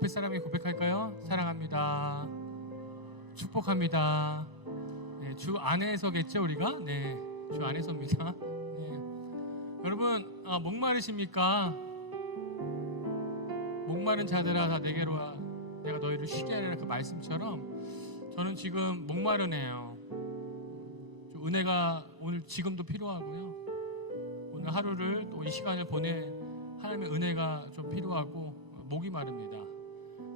옆에 사람이 고백할까요? 사랑합니다. 축복합니다. 네, 주 안에서겠죠 우리가? 네, 주 안에서입니다. 네. 여러분 목마르십니까? 목마른 자들아 다 내게로 와 내가 너희를 쉬게 하리라 그 말씀처럼 저는 지금 목마르네요. 좀 은혜가 오늘 지금도 필요하고요. 오늘 하루를 또 이 시간을 보낼 하나님의 은혜가 좀 필요하고 목이 마릅니다.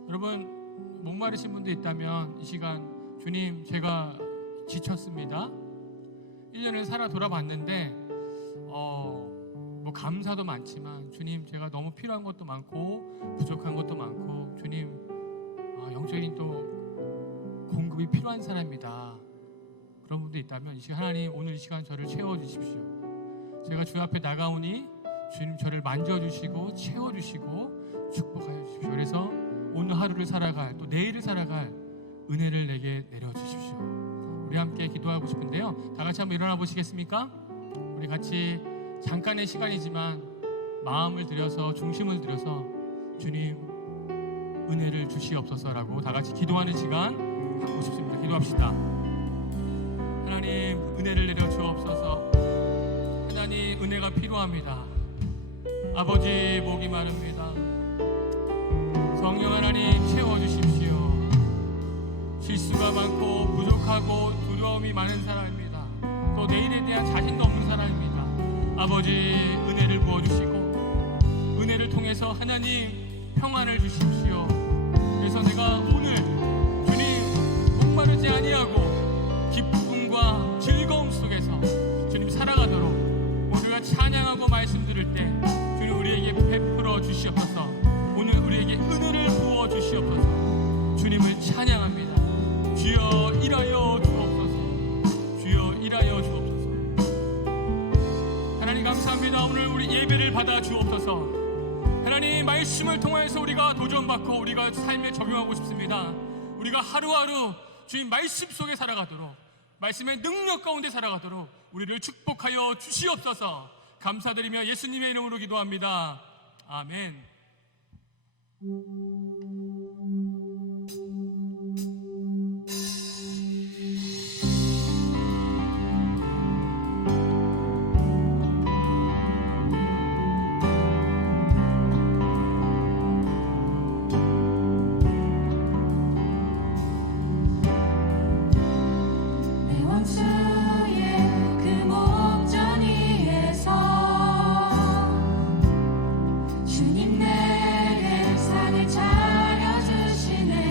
여러분 목마르신 분도 있다면 이 시간 주님 제가 지쳤습니다. 1년을 살아 돌아봤는데 뭐 감사도 많지만 주님 제가 너무 필요한 것도 많고 부족한 것도 많고 주님 영적인 또 공급이 필요한 사람이다. 그런 분도 있다면 이 시간 하나님 오늘 이 시간 저를 채워주십시오. 제가 주 앞에 나가오니 주님 저를 만져주시고 채워주시고 축복하여 주십시오. 그래서 오늘 하루를 살아갈 또 내일을 살아갈 은혜를 내게 내려주십시오. 우리 함께 기도하고 싶은데요. 다 같이 한번 일어나 보시겠습니까? 우리 같이 잠깐의 시간이지만 마음을 들여서 중심을 들여서 주님 은혜를 주시옵소서라고 다 같이 기도하는 시간 갖고 싶습니다. 기도합시다. 하나님 은혜를 내려 주옵소서. 하나님 은혜가 필요합니다. 아버지 목이 마릅니다. 성령 하나님 채워주십시오. 실수가 많고 부족하고 두려움이 많은 사람입니다. 또 내일에 대한 자신도 없는 사람입니다. 아버지 은혜를 부어주시고 은혜를 통해서 하나님 평안을 주십시오. 그래서 내가 오늘 주님 목마르지 아니하고 기쁨과 즐거움 속에서 주님 살아가도록 우리가 찬양하고 말씀 들을 때 주님 우리에게 베풀어 주시옵소서. 오늘 우리에게 은혜를 부어 주시옵소서. 주님을 찬양합니다. 주여 일하여 주옵소서. 주여 일하여 주옵소서. 하나님 감사합니다. 오늘 우리 예배를 받아 주옵소서. 하나님 말씀을 통해서 우리가 도전받고 우리가 삶에 적용하고 싶습니다. 우리가 하루하루 주님 말씀 속에 살아가도록 말씀의 능력 가운데 살아가도록 우리를 축복하여 주시옵소서. 감사드리며 예수님의 이름으로 기도합니다. 아멘. 주님 내게 산을 차려주시네.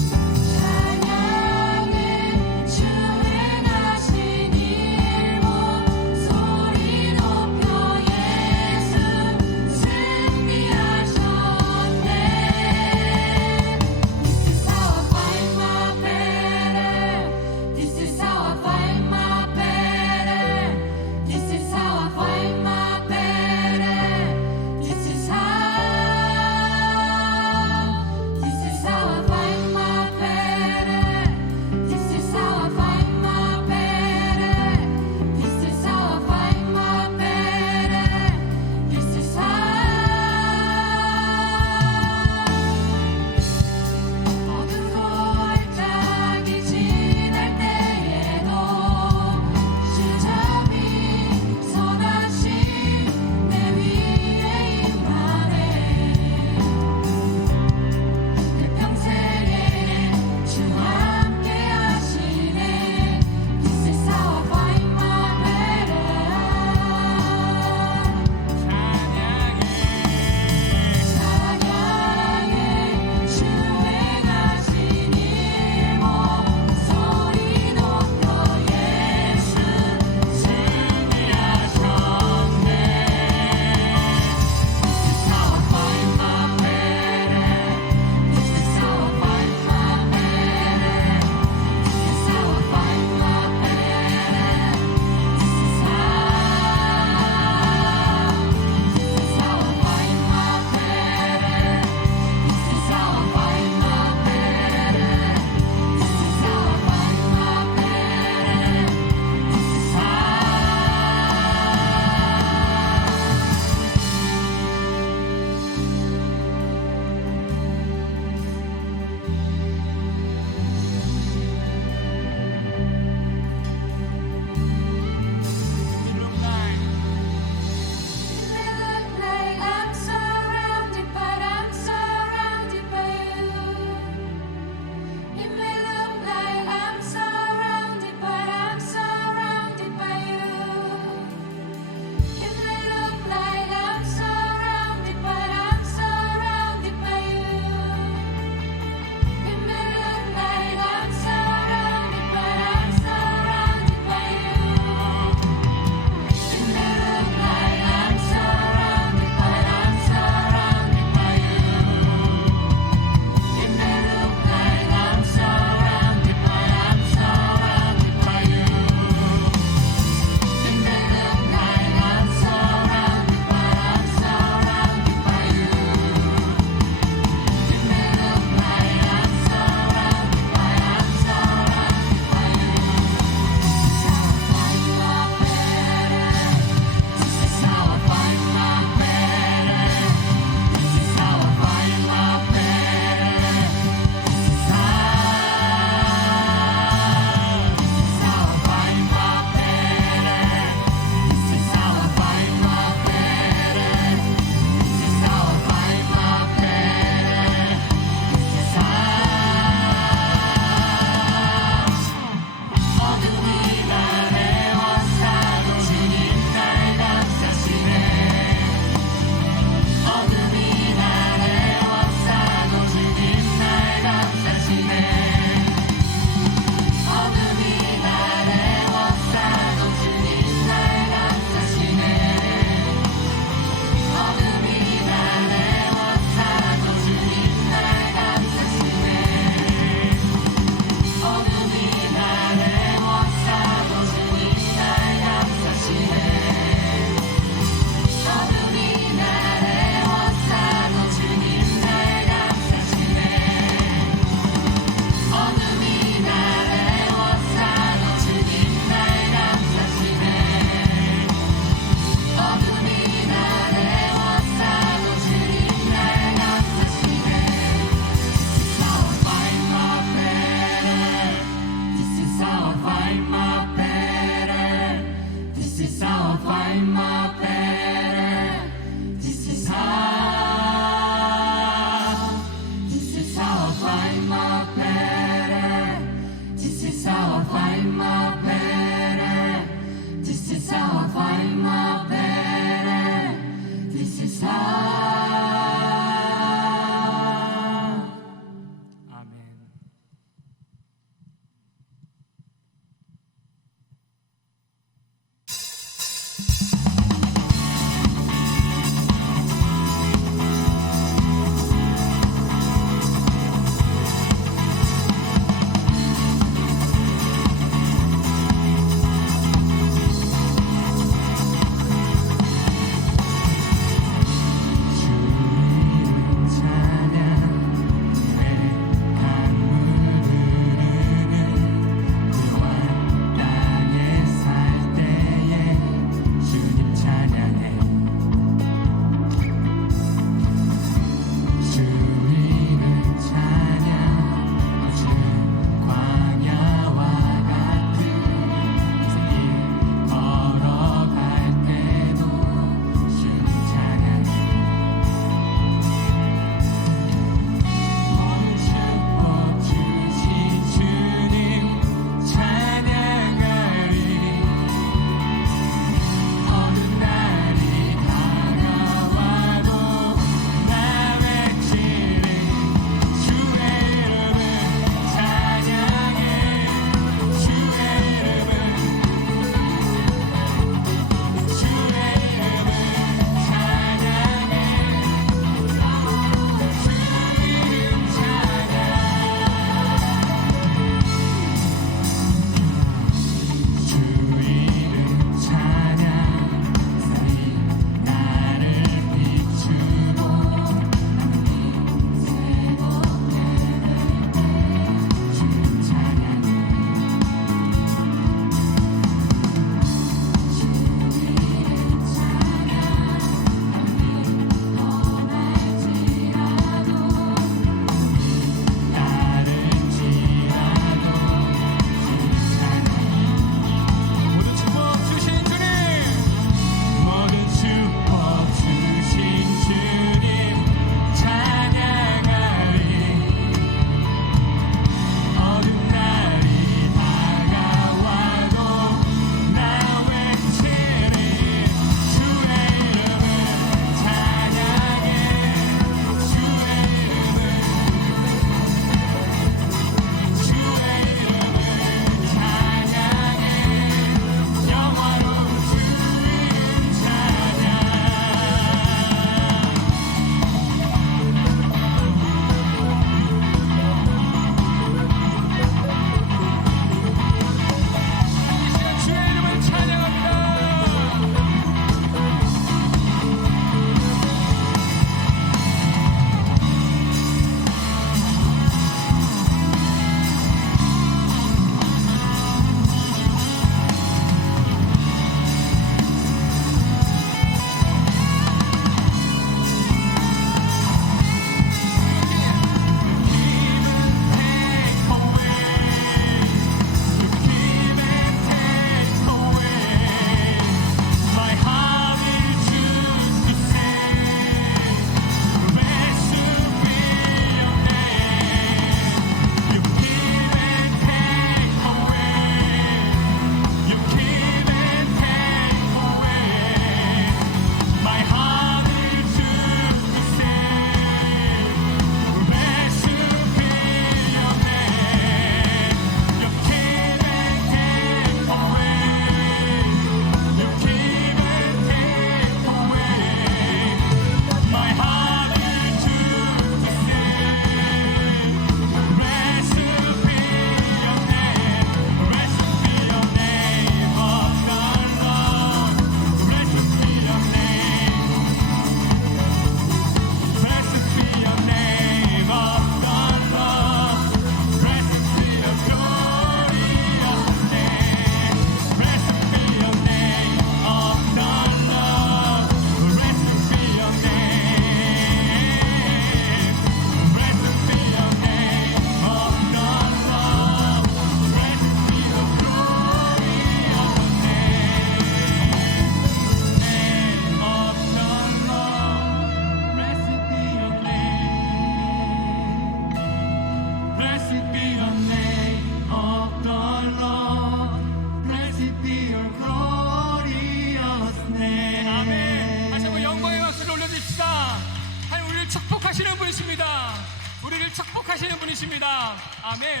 축복하시는 분이십니다. 아멘.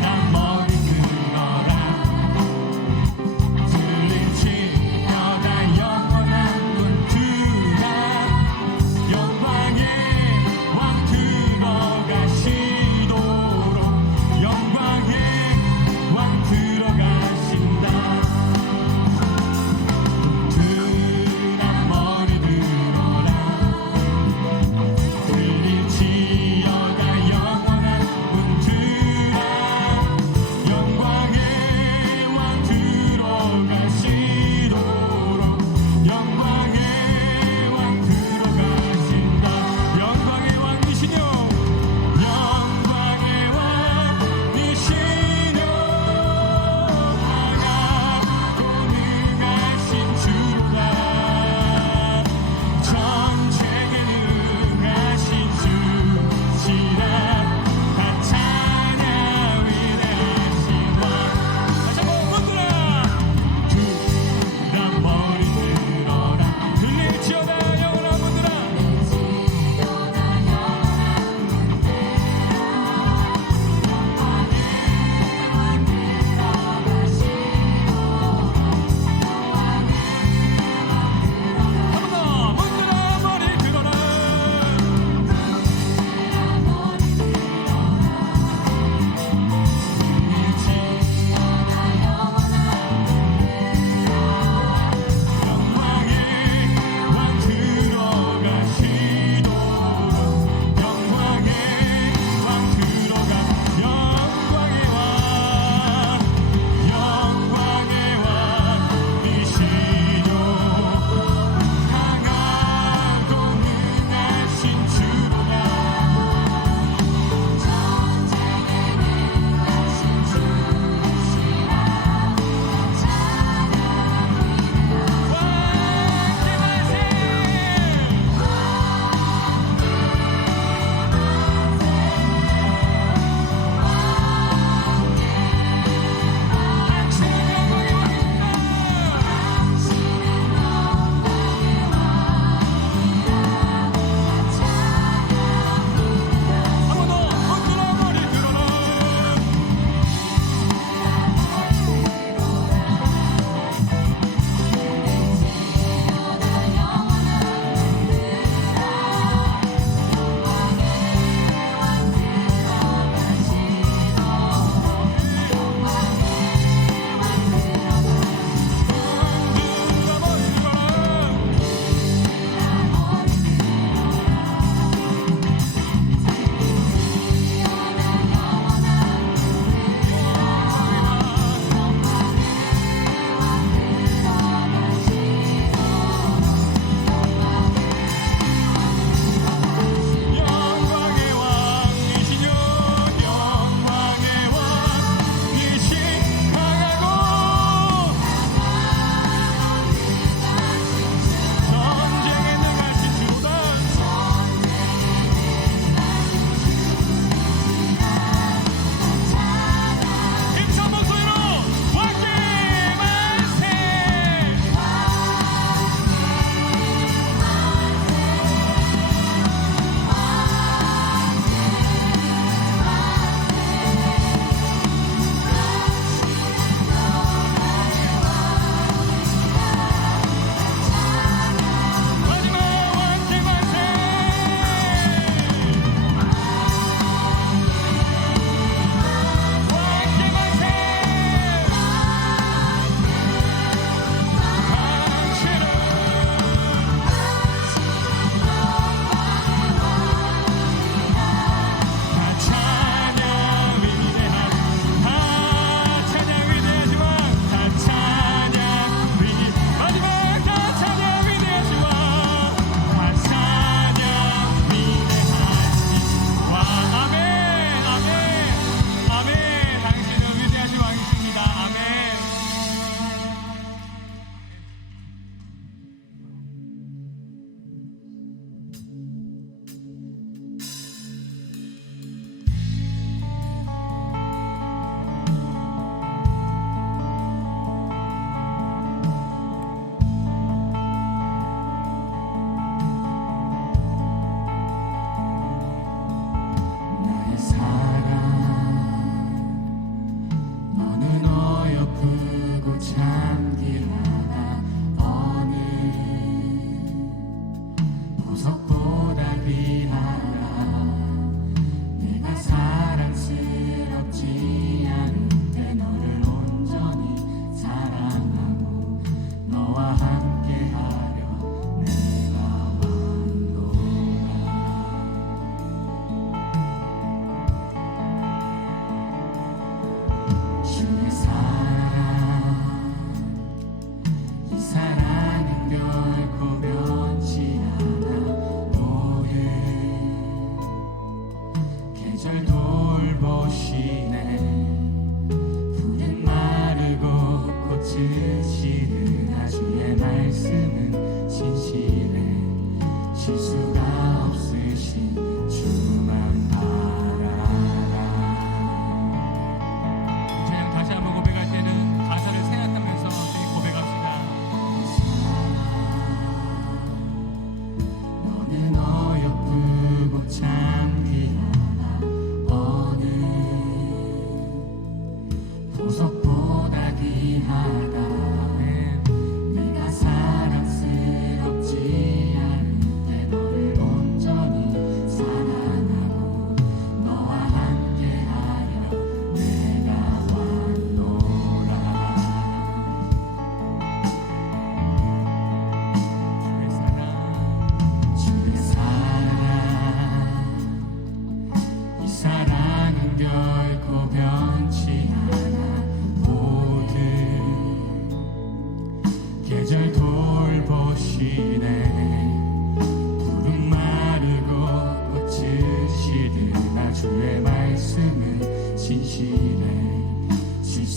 난 머리 끌어라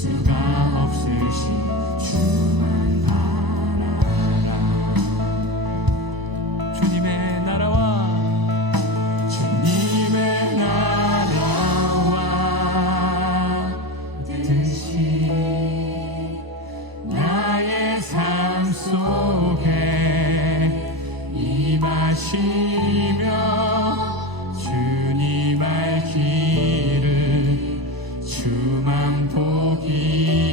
수가 없으신 주만 바라라. 주님의 나라와 뜻이 나의 삶 속에 임하시며 주님 알 길을 주만 보기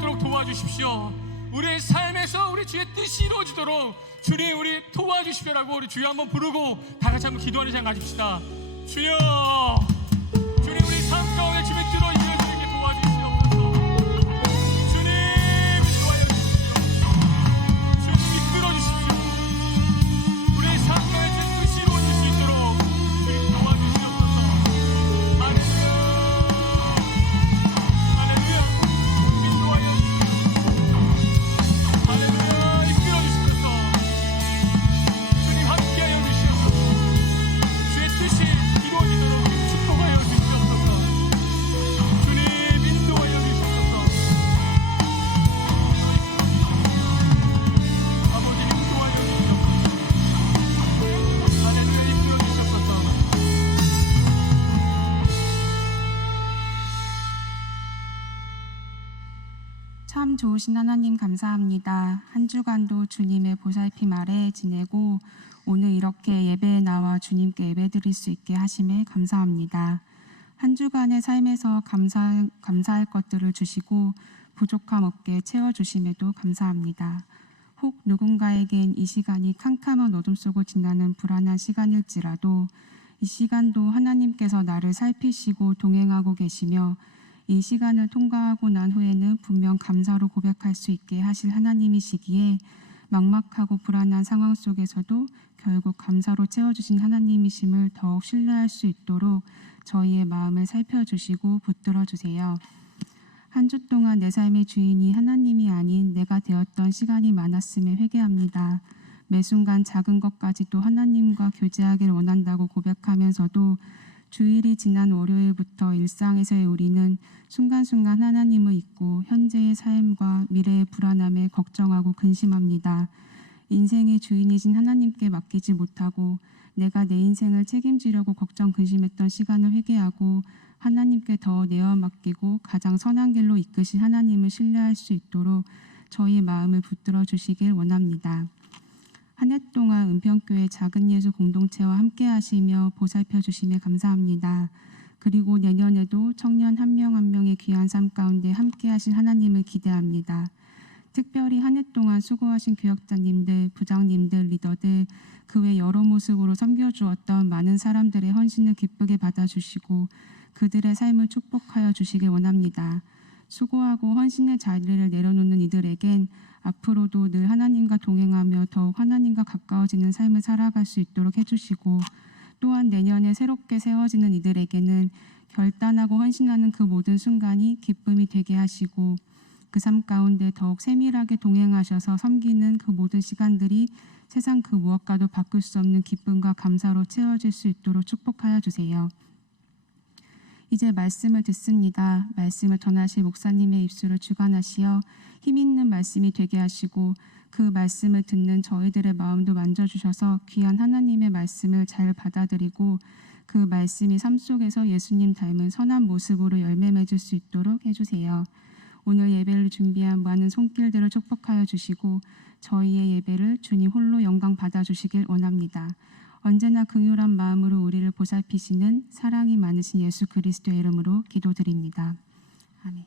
있도록 도와주십시오. 우리의 삶에서 우리 주의 뜻이 이루어지도록 주님 우리 도와주십시오라고 우리 주여 한번 부르고 다 같이 한번 기도하는 시간 가집시다. 주여, 주님 우리 삶 가운데 주의 뜻으로 이루어지게 도와주시옵소서. 주님 인도하여 주십시오. 주님 이끌어 주십시오. 우리의 삶 가운데 주의 뜻이 이루어질 수 있도록 주님 도와주시옵소서. 할렐루야, 할렐루야. 인도하여 주십시오. 할렐루야, 이끌어 주십소서. 주님 함께하여 주시옵소서. 주의 뜻이 이루어지도록 축복하여 주시옵소서. 주님 인도하여 주시옵소서. 아버지 인도하여 주시옵소서. 할렐루야, 이끌어 주시옵소서. 참 좋으신 하나님 감사합니다. 한 주간도 주님의 보살핌 아래 지내고 오늘 이렇게 예배에 나와 주님께 예배드릴 수 있게 하심에 감사합니다. 한 주간의 삶에서 감사할 것들을 주시고 부족함 없게 채워주심에도 감사합니다. 혹 누군가에겐 이 시간이 캄캄한 어둠 속을 지나는 불안한 시간일지라도 이 시간도 하나님께서 나를 살피시고 동행하고 계시며 이 시간을 통과하고 난 후에는 분명 감사로 고백할 수 있게 하실 하나님이시기에 막막하고 불안한 상황 속에서도 결국 감사로 채워주신 하나님이심을 더욱 신뢰할 수 있도록 저희의 마음을 살펴주시고 붙들어 주세요. 한 주 동안 내 삶의 주인이 하나님이 아닌 내가 되었던 시간이 많았음에 회개합니다. 매 순간 작은 것까지도 하나님과 교제하길 원한다고 고백하면서도 주일이 지난 월요일부터 일상에서의 우리는 순간순간 하나님을 잊고 현재의 삶과 미래의 불안함에 걱정하고 근심합니다. 인생의 주인이신 하나님께 맡기지 못하고 내가 내 인생을 책임지려고 걱정 근심했던 시간을 회개하고 하나님께 더 내어 맡기고 가장 선한 길로 이끄신 하나님을 신뢰할 수 있도록 저희 마음을 붙들어 주시길 원합니다. 한 해 동안 은평교회 작은 예수 공동체와 함께 하시며 보살펴 주심에 감사합니다. 그리고 내년에도 청년 한 명 한 명의 귀한 삶 가운데 함께 하신 하나님을 기대합니다. 특별히 한 해 동안 수고하신 교역자님들, 부장님들, 리더들, 그 외 여러 모습으로 섬겨주었던 많은 사람들의 헌신을 기쁘게 받아주시고 그들의 삶을 축복하여 주시길 원합니다. 수고하고 헌신의 자리를 내려놓는 이들에겐 앞으로도 늘 하나님과 동행하며 더욱 하나님과 가까워지는 삶을 살아갈 수 있도록 해주시고 또한 내년에 새롭게 세워지는 이들에게는 결단하고 헌신하는 그 모든 순간이 기쁨이 되게 하시고 그 삶 가운데 더욱 세밀하게 동행하셔서 섬기는 그 모든 시간들이 세상 그 무엇과도 바꿀 수 없는 기쁨과 감사로 채워질 수 있도록 축복하여 주세요. 이제 말씀을 듣습니다. 말씀을 전하실 목사님의 입술을 주관하시어 힘있는 말씀이 되게 하시고 그 말씀을 듣는 저희들의 마음도 만져주셔서 귀한 하나님의 말씀을 잘 받아들이고 그 말씀이 삶 속에서 예수님 닮은 선한 모습으로 열매 맺을 수 있도록 해주세요. 오늘 예배를 준비한 많은 손길들을 축복하여 주시고 저희의 예배를 주님 홀로 영광 받아주시길 원합니다. 언제나 긍휼한 마음으로 우리를 보살피시는 사랑이 많으신 예수 그리스도의 이름으로 기도드립니다. 아멘.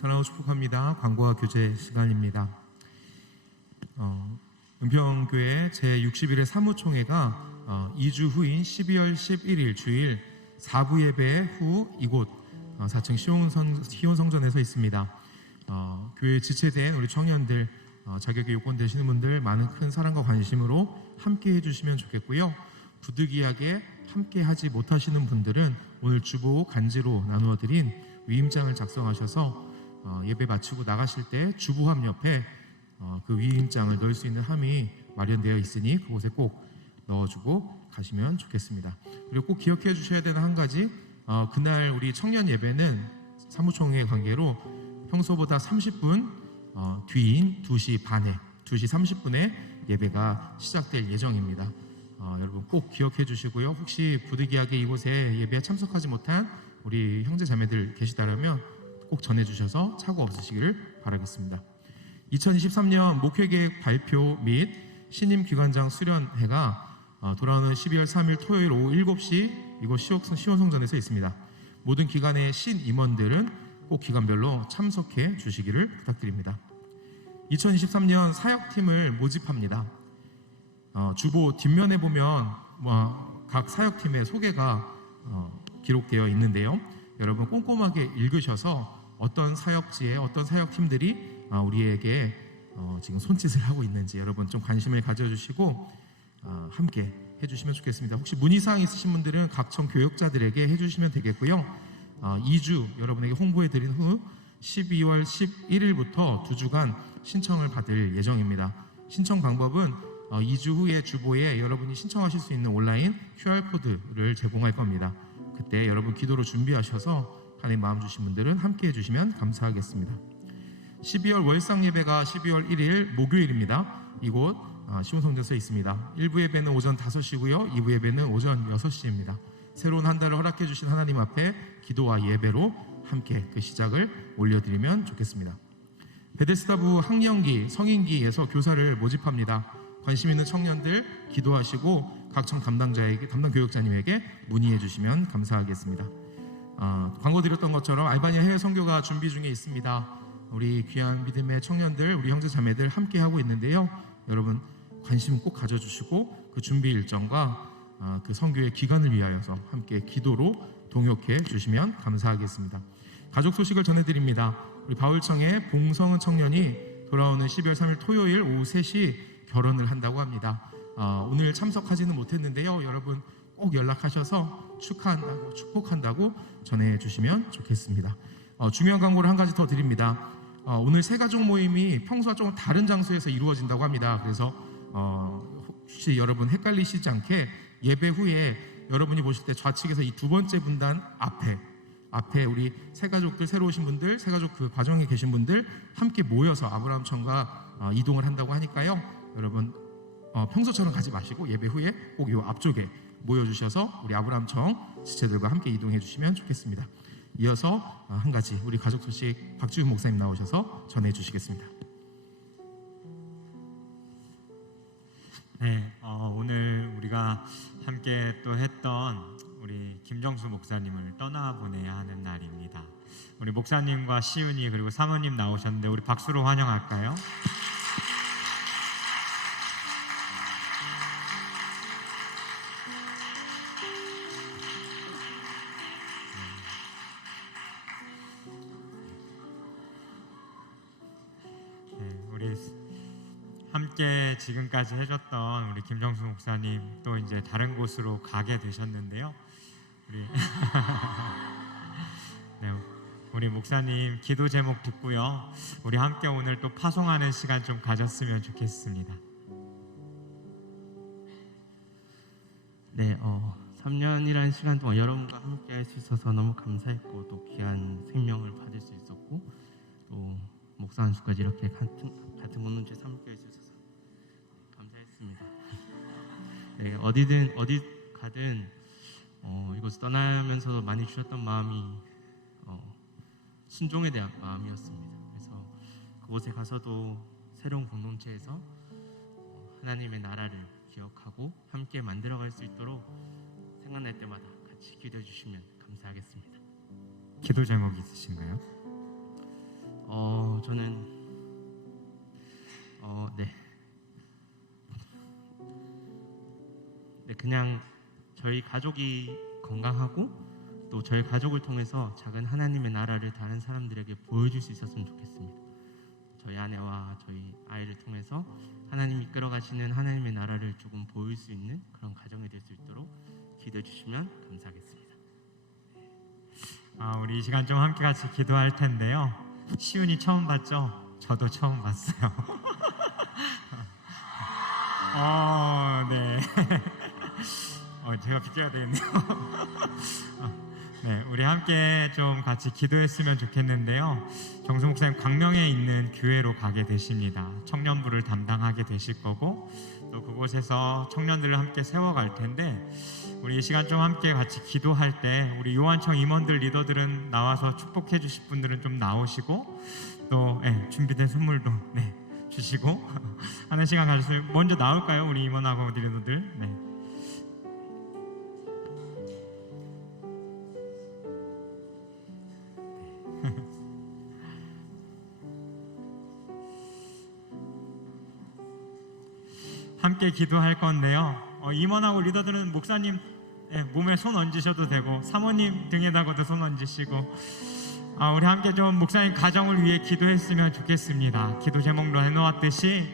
사랑하고 축복합니다. 광고와 교제 시간입니다. 은평교회 제61회 사무총회가 2주 후인 12월 11일 주일 4부 예배 후 이곳 4층 시온성전에서 있습니다. 교회에 지체된 우리 청년들, 자격의 요건 되시는 분들 많은 큰 사랑과 관심으로 함께 해주시면 좋겠고요. 부득이하게 함께 하지 못하시는 분들은 오늘 주보 간지로 나누어드린 위임장을 작성하셔서 예배 마치고 나가실 때 주보함 옆에 그 위임장을 넣을 수 있는 함이 마련되어 있으니 그곳에 꼭 넣어주고 가시면 좋겠습니다. 그리고 꼭 기억해 주셔야 되는 한 가지, 그날 우리 청년 예배는 사무총회 관계로 평소보다 30분 뒤인 2시 반에 2시 30분에 예배가 시작될 예정입니다. 여러분 꼭 기억해 주시고요. 혹시 부득이하게 이곳에 예배에 참석하지 못한 우리 형제 자매들 계시다면 꼭 전해 주셔서 착오 없으시기를 바라겠습니다. 2023년 목회계획 발표 및 신임 기관장 수련회가 돌아오는 12월 3일 토요일 오후 7시 이곳 시온성전에서 있습니다. 모든 기관의 신임원들은 꼭 기관별로 참석해 주시기를 부탁드립니다. 2023년 사역팀을 모집합니다. 주보 뒷면에 보면 각 사역팀의 소개가 기록되어 있는데요. 여러분 꼼꼼하게 읽으셔서 어떤 사역지에 어떤 사역팀들이 우리에게 지금 손짓을 하고 있는지 여러분 좀 관심을 가져주시고 함께 해주시면 좋겠습니다. 혹시 문의사항 있으신 분들은 각청 교역자들에게 해주시면 되겠고요. 2주 여러분에게 홍보해드린 후 12월 11일부터 2주간 신청을 받을 예정입니다. 신청 방법은 2주 후에 주보에 여러분이 신청하실 수 있는 온라인 QR코드를 제공할 겁니다. 그때 여러분 기도로 준비하셔서 하나님 마음 주신 분들은 함께 해주시면 감사하겠습니다. 12월 월상 예배가 12월 1일 목요일입니다. 이곳 시온성전에서 있습니다. 1부 예배는 오전 5시고요. 2부 예배는 오전 6시입니다. 새로운 한 달을 허락해 주신 하나님 앞에 기도와 예배로 함께 그 시작을 올려드리면 좋겠습니다. 베데스다부 학령기, 성인기에서 교사를 모집합니다. 관심 있는 청년들 기도하시고 각청 담당 교역자님에게 문의해 주시면 감사하겠습니다. 광고 드렸던 것처럼 알바니아 해외 선교가 준비 중에 있습니다. 우리 귀한 믿음의 청년들, 우리 형제 자매들 함께 하고 있는데요. 여러분 관심 꼭 가져주시고 그 준비 일정과 그 선교의 기간을 위하여서 함께 기도로 동역해 주시면 감사하겠습니다. 가족 소식을 전해드립니다. 우리 바울청의 봉성은 청년이 돌아오는 12월 3일 토요일 오후 3시 결혼을 한다고 합니다. 오늘 참석하지는 못했는데요. 여러분 꼭 연락하셔서 축하한다고 축복한다고 전해주시면 좋겠습니다. 중요한 광고를 한 가지 더 드립니다. 오늘 새가족 모임이 평소와 조금 다른 장소에서 이루어진다고 합니다. 그래서 혹시 여러분 헷갈리시지 않게 예배 후에 여러분이 보실 때 좌측에서 이 두 번째 분단 앞에 우리 새가족들 새로 오신 분들, 새가족 그 과정에 계신 분들 함께 모여서 아브라함청과 이동을 한다고 하니까요. 여러분 평소처럼 가지 마시고 예배 후에 꼭 이 앞쪽에 모여주셔서 우리 아브라함청 지체들과 함께 이동해 주시면 좋겠습니다. 이어서 한 가지 우리 가족 소식 박지훈 목사님 나오셔서 전해 주시겠습니다. 네, 오늘 우리가 함께 또 했던 우리 김정수 목사님을 떠나보내야 하는 날입니다. 우리 목사님과 시은이 그리고 사모님 나오셨는데 우리 박수로 환영할까요? 함께 지금까지 해줬던 우리 김정수 목사님 또 이제 다른 곳으로 가게 되셨는데요. 네, 우리 목사님 기도 제목 듣고요. 우리 함께 오늘 또 파송하는 시간 좀 가졌으면 좋겠습니다. 네, 3년이라는 시간 동안 여러분과 함께 할 수 있어서 너무 감사했고 또 귀한 생명을 받을 수 있었고 또 목사 한 주까지 이렇게 같은 공동체 함께 할 수 있어서 감사했습니다. 네, 어디 가든 이곳을 떠나면서 많이 주셨던 마음이 순종에 대한 마음이었습니다. 그래서 그곳에 가서도 새로운 공동체에서 하나님의 나라를 기억하고 함께 만들어갈 수 있도록 생각날 때마다 같이 기도해 주시면 감사하겠습니다. 기도 제목 있으신가요? 저는 그냥 저희 가족이 건강하고 또 저희 가족을 통해서 작은 하나님의 나라를 다른 사람들에게 보여줄 수 있었으면 좋겠습니다. 저희 아내와 저희 아이를 통해서 하나님이 이끌어가시는 하나님의 나라를 조금 보일 수 있는 그런 가정이 될 수 있도록 기도해 주시면 감사하겠습니다. 우리 이 시간 좀 함께 같이 기도할 텐데요. 시은이 처음 봤죠? 저도 처음 봤어요. 네. 제가 비켜야 되겠네요. 네, 우리 함께 좀 같이 기도했으면 좋겠는데요. 정수 목사님 광명에 있는 교회로 가게 되십니다. 청년부를 담당하게 되실 거고 또 그곳에서 청년들을 함께 세워갈 텐데 우리 이 시간 좀 함께 같이 기도할 때 우리 요한청 임원들 리더들은 나와서 축복해 주실 분들은 좀 나오시고 또 준비된 선물도 주시고 하는 시간 가졌어요. 먼저 나올까요? 우리 임원하고 리더들. 네. 함께 기도할 건데요. 임원하고 리더들은 목사님 몸에 손 얹으셔도 되고 사모님 등에다가도 손 얹으시고 우리 함께 좀 목사님 가정을 위해 기도했으면 좋겠습니다. 기도 제목로 해놓았듯이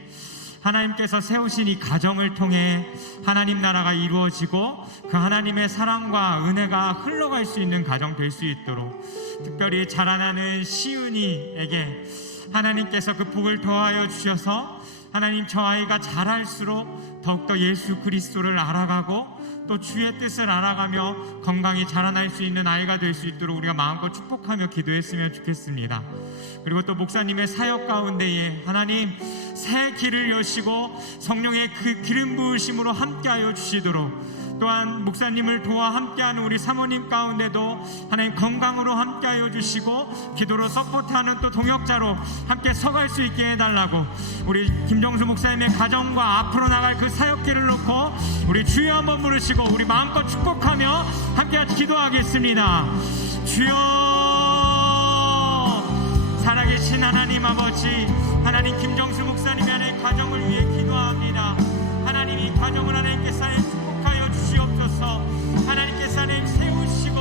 하나님께서 세우신 이 가정을 통해 하나님 나라가 이루어지고 그 하나님의 사랑과 은혜가 흘러갈 수 있는 가정 될 수 있도록 특별히 자라나는 시은이에게 하나님께서 그 복을 더하여 주셔서 하나님 저 아이가 자랄수록 더욱더 예수 그리스도를 알아가고 또 주의 뜻을 알아가며 건강히 자라날 수 있는 아이가 될 수 있도록 우리가 마음껏 축복하며 기도했으면 좋겠습니다. 그리고 또 목사님의 사역 가운데에 하나님 새 길을 여시고 성령의 그 기름 부으심으로 함께하여 주시도록 또한 목사님을 도와 함께하는 우리 사모님 가운데도 하나님 건강으로 함께하여 주시고 기도로 서포트하는 또 동역자로 함께 서갈 수 있게 해달라고 우리 김정수 목사님의 가정과 앞으로 나갈 그 사역길을 놓고 우리 주여 한번 부르시고 우리 마음껏 축복하며 함께 같이 기도하겠습니다. 주여 살아계신 하나님 아버지 하나님 김정수 목사님의 하나님 가정을 위해 기도합니다. 하나님 이 가정을 하나님께서 축복하여 주시옵소서. 하나님께서 하나님 세우시고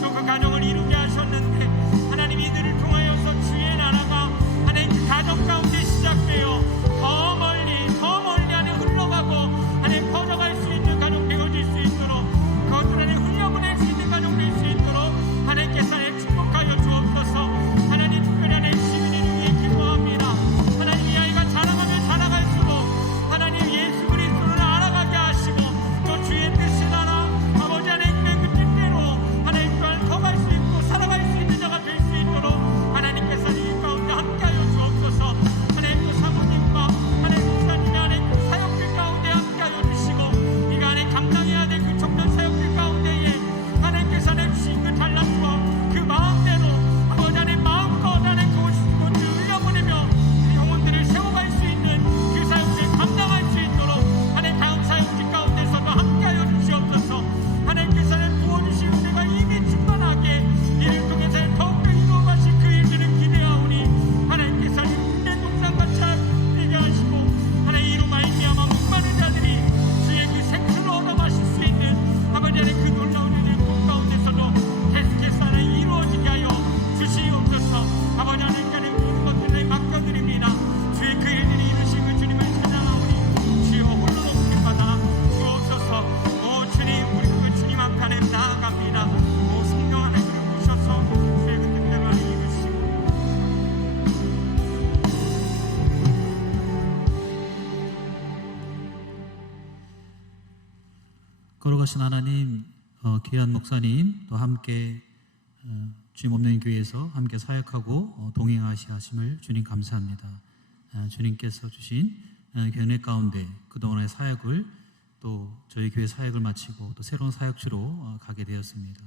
또 그 가정을 이루게 하셨는데 하나님 이들을 통하여서 주의 나라가 하나님 그 가정 가운데 시작되어 더 멀리 하나님 흘러가고 하나님 퍼져갈 수 있는 가정 되어질 수 있도록 그것들 안에 흘려보낼 수 있는 가정 될 수 있도록 하나님께서 하나님 축복하여 주옵소서. 하나님 특별히 하나님 시민을 위해 기도합니다. 하나님 이 아이가 자라가면 자라갈수록 하나님 예수 그리스도를 알아가게 하시고 또 주의 뜻을 알아 아버지 하나님의 그 뜻대로 하나님 또한 서갈 수 있고 살아갈 수 있는 자가 될 수 있도록 하나님께서 이 가운데 함께하여 주옵소서. 하나님 또 사모님과 하나님 목사님의 하나님 그 사역들 가운데 함께하여 주시고 이가 하나님 감당해야 될 그 청년 사역들 가운데에 하나님께서 하나님 주신 그 잘난과 그 마음대로 아버지 하나님 마음껏 하나님 그곳을 흘려보내며 영혼들을 세워갈 수 있는 그 사역들 감당할 수 있도록 하나님 다음 사역들 가운데서도 함께하여 주시옵소서. 하나님께서 하나님 부어주신 은혜가 이미 충만하게 이를 통해서 더욱더 이루어가신 그 일들을 기대하오니 하나님께서 내 동산같이 되게 하시고 하나님 이로 말미암아 목마른 자들이 주의 그 생수를 얻어 마실 수 있는 아버지 하나님 그 놀라운 은혜 복 가운데서도 계속해서 하나님 이루어지게 하여 주시옵소서. 아버지 하나님께는 모든 것들을 맡겨드립니다. 주의 그 일들이 이루신 그 주님을 찬양하오니 주여 홀로 높게 받아 주옵소서. 오 주님 우리 그 주님 앞에 하나님 나아갑니다. 오 성령 하나님을 부셔서 주의 그 뜻대로 하나님 이루시고 걸어가신 하나님, 귀한 목사님 또 함께 주님 없는 교회에서 함께 사역하고 동행하심을 주님 감사합니다. 주님께서 주신 견해 가운데 그동안의 사역을 또 저희 교회 사역을 마치고 또 새로운 사역지로 가게 되었습니다.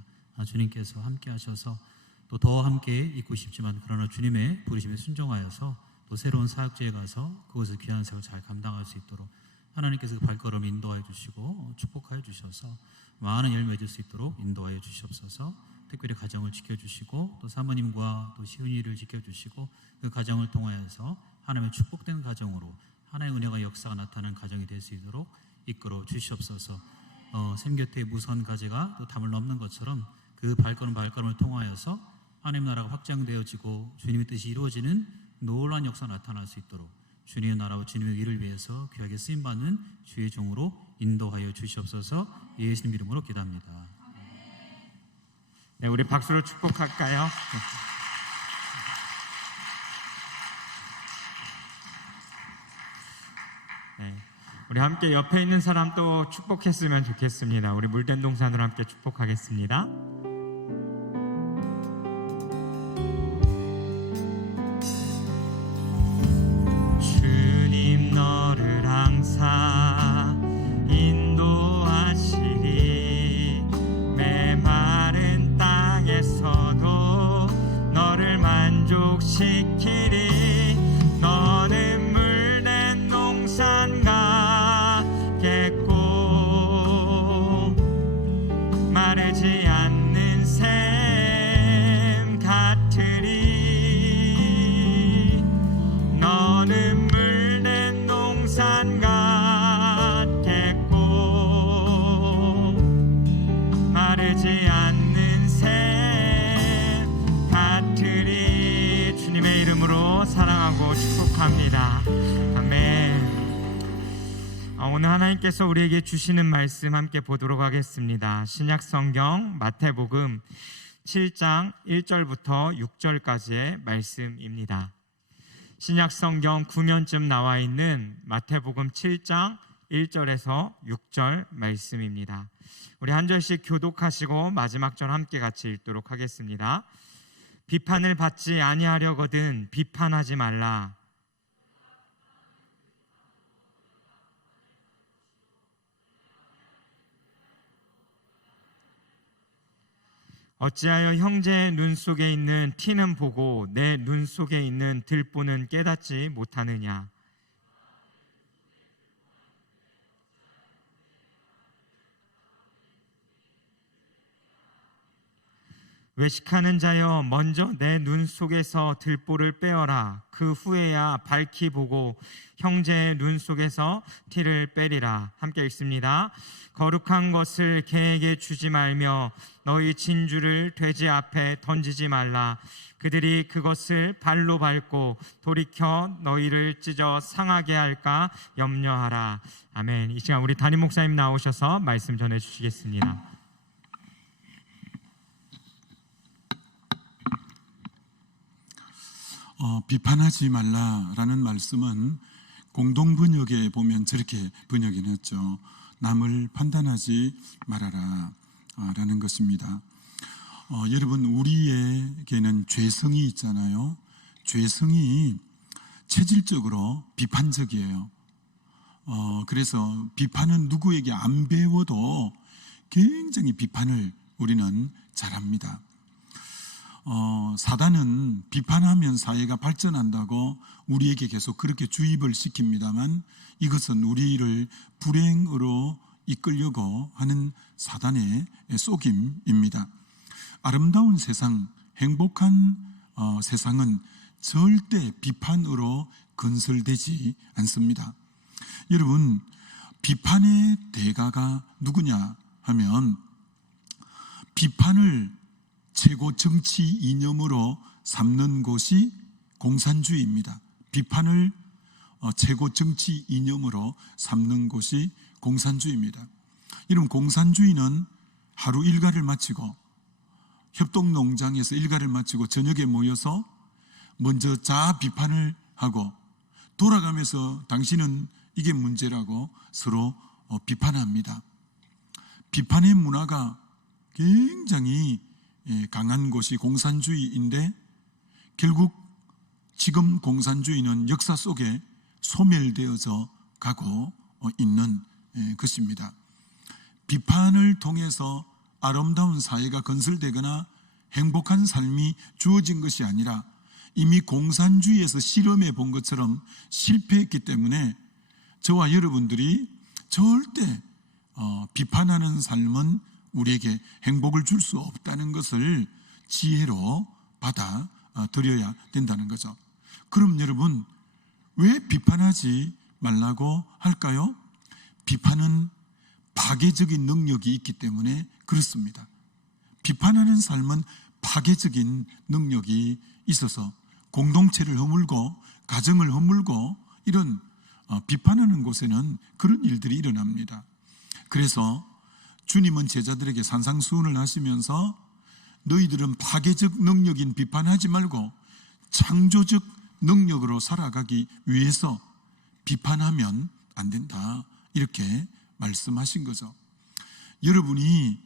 주님께서 함께 하셔서 또 더 함께 있고 싶지만 그러나 주님의 부르심에 순종하여서 또 새로운 사역지에 가서 그것을 귀한 사역을 잘 감당할 수 있도록 하나님께서 그 발걸음 인도하여 주시고 축복하여 주셔서 많은 열매 맺을 수 있도록 인도하여 주시옵소서. 특별히 가정을 지켜주시고 또 사모님과 또 시은이를 지켜주시고 그 가정을 통하여서 하나님의 축복된 가정으로 하나님의 은혜가 역사가 나타나는 가정이 될 수 있도록 이끌어 주시옵소서. 샘 곁에 무선 가지가 또 담을 넘는 것처럼 그 발걸음을 통하여서 하나님 나라가 확장되어지고 주님의 뜻이 이루어지는 놀라운 역사가 나타날 수 있도록 주님의 나라와 주님의 일을 위해서 귀하게 쓰임받는 주의 종으로 인도하여 주시옵소서. 예수님 이름으로 기도합니다. 네, 우리 박수로 축복할까요? 네, 우리 함께 옆에 있는 사람 또 축복했으면 좋겠습니다. 우리 물된 동산으로 함께 축복하겠습니다. 주님 너를 항상 인도하시리 메마른 땅에서도 너를 만족시키리 너는 물된 농산 같겠고 마르지 않는 샘 같으리 너는 물된 농산 같겠고 마르지 않는 샘 같으리 주님의 이름으로 사랑하고 축복합니다. 아멘. 오늘 하나님께서 우리에게 주시는 말씀 함께 보도록 하겠습니다. 신약성경 마태복음 7장 1절부터 6절까지의 말씀입니다. 신약성경 9면쯤 나와 있는 마태복음 7장 1절에서 6절 말씀입니다. 우리 한 절씩 교독하시고 마지막 절 함께 같이 읽도록 하겠습니다. 비판을 받지 아니하려거든 비판하지 말라. 어찌하여 형제의 눈 속에 있는 티는 보고 내 눈 속에 있는 들보는 깨닫지 못하느냐. 외식하는 자여 먼저 내 눈 속에서 들보를 빼어라. 그 후에야 밝히 보고 형제의 눈 속에서 티를 빼리라. 함께 읽습니다. 거룩한 것을 개에게 주지 말며 너희 진주를 돼지 앞에 던지지 말라. 그들이 그것을 발로 밟고 돌이켜 너희를 찢어 상하게 할까 염려하라. 아멘. 이 시간 우리 담임 목사님 나오셔서 말씀 전해 주시겠습니다. 비판하지 말라라는 말씀은 공동번역에 보면 저렇게 번역이 했죠. 남을 판단하지 말아라 라는 것입니다. 여러분, 우리에게는 죄성이 있잖아요. 죄성이 체질적으로 비판적이에요. 그래서 비판은 누구에게 안 배워도 굉장히 비판을 우리는 잘합니다. 사단은 비판하면 사회가 발전한다고 우리에게 계속 그렇게 주입을 시킵니다만 이것은 우리를 불행으로 이끌려고 하는 사단의 속임입니다. 아름다운 세상, 행복한 세상은 절대 비판으로 건설되지 않습니다. 여러분, 비판의 대가가 누구냐 하면 비판을 최고 정치 이념으로 삼는 곳이 공산주의입니다. 비판을 최고 정치 이념으로 삼는 곳이 공산주의입니다. 이런 공산주의는 하루 일과를 마치고 협동농장에서 일과를 마치고 저녁에 모여서 먼저 자아 비판을 하고 돌아가면서 당신은 이게 문제라고 서로 비판합니다. 비판의 문화가 굉장히 강한 곳이 공산주의인데 결국 지금 공산주의는 역사 속에 소멸되어져 가고 있는 것입니다. 비판을 통해서 아름다운 사회가 건설되거나 행복한 삶이 주어진 것이 아니라 이미 공산주의에서 실험해 본 것처럼 실패했기 때문에 저와 여러분들이 절대 비판하는 삶은 우리에게 행복을 줄 수 없다는 것을 지혜로 받아들여야 된다는 거죠. 그럼 여러분, 왜 비판하지 말라고 할까요? 비판은 파괴적인 능력이 있기 때문에 그렇습니다. 비판하는 삶은 파괴적인 능력이 있어서 공동체를 허물고 가정을 허물고 이런 비판하는 곳에는 그런 일들이 일어납니다. 그래서 주님은 제자들에게 산상수훈을 하시면서 너희들은 파괴적 능력인 비판하지 말고 창조적 능력으로 살아가기 위해서 비판하면 안 된다, 이렇게 말씀하신 거죠. 여러분이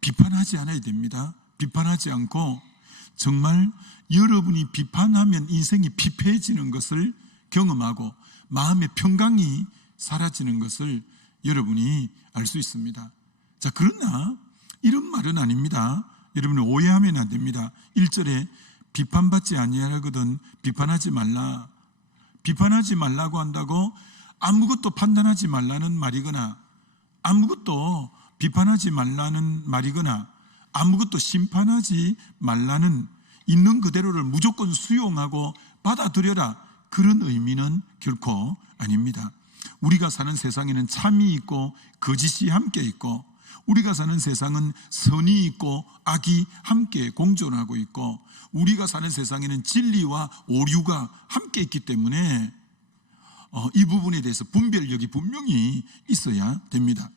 비판하지 않아야 됩니다. 비판하지 않고 정말 여러분이 비판하면 인생이 피폐해지는 것을 경험하고 마음의 평강이 사라지는 것을 여러분이 알 수 있습니다. 자, 그러나 이런 말은 아닙니다. 여러분이 오해하면 안 됩니다. 1절에 비판받지 아니하거든 비판하지 말라. 비판하지 말라고 한다고 아무것도 판단하지 말라는 말이거나 아무것도 비판하지 말라는 말이거나 아무것도 심판하지 말라는 있는 그대로를 무조건 수용하고 받아들여라, 그런 의미는 결코 아닙니다. 우리가 사는 세상에는 참이 있고 거짓이 함께 있고 우리가 사는 세상은 선이 있고 악이 함께 공존하고 있고 우리가 사는 세상에는 진리와 오류가 함께 있기 때문에 이 부분에 대해서 분별력이 분명히 있어야 됩니다.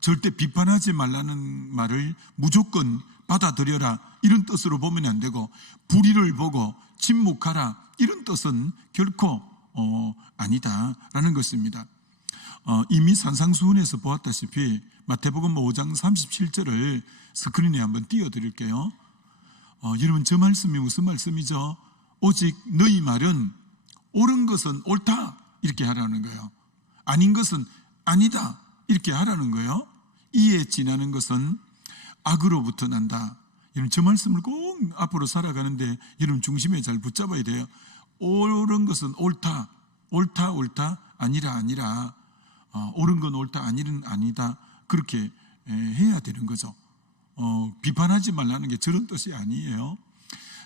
절대 비판하지 말라는 말을 무조건 받아들여라, 이런 뜻으로 보면 안 되고 불의를 보고 침묵하라, 이런 뜻은 결코 아니다라는 것입니다. 이미 산상수훈에서 보았다시피 마태복음 5장 37절을 스크린에 한번 띄워드릴게요. 여러분, 저 말씀이 무슨 말씀이죠? 오직 너희 말은 옳은 것은 옳다, 이렇게 하라는 거예요. 아닌 것은 아니다, 이렇게 하라는 거예요. 이에 지나는 것은 악으로부터 난다. 여러분, 저 말씀을 꼭 앞으로 살아가는데 여러분 중심에 잘 붙잡아야 돼요. 옳은 것은 옳다, 옳다, 옳다, 아니라, 옳은 건 옳다, 아니는 아니다, 그렇게 해야 되는 거죠. 비판하지 말라는 게 저런 뜻이 아니에요.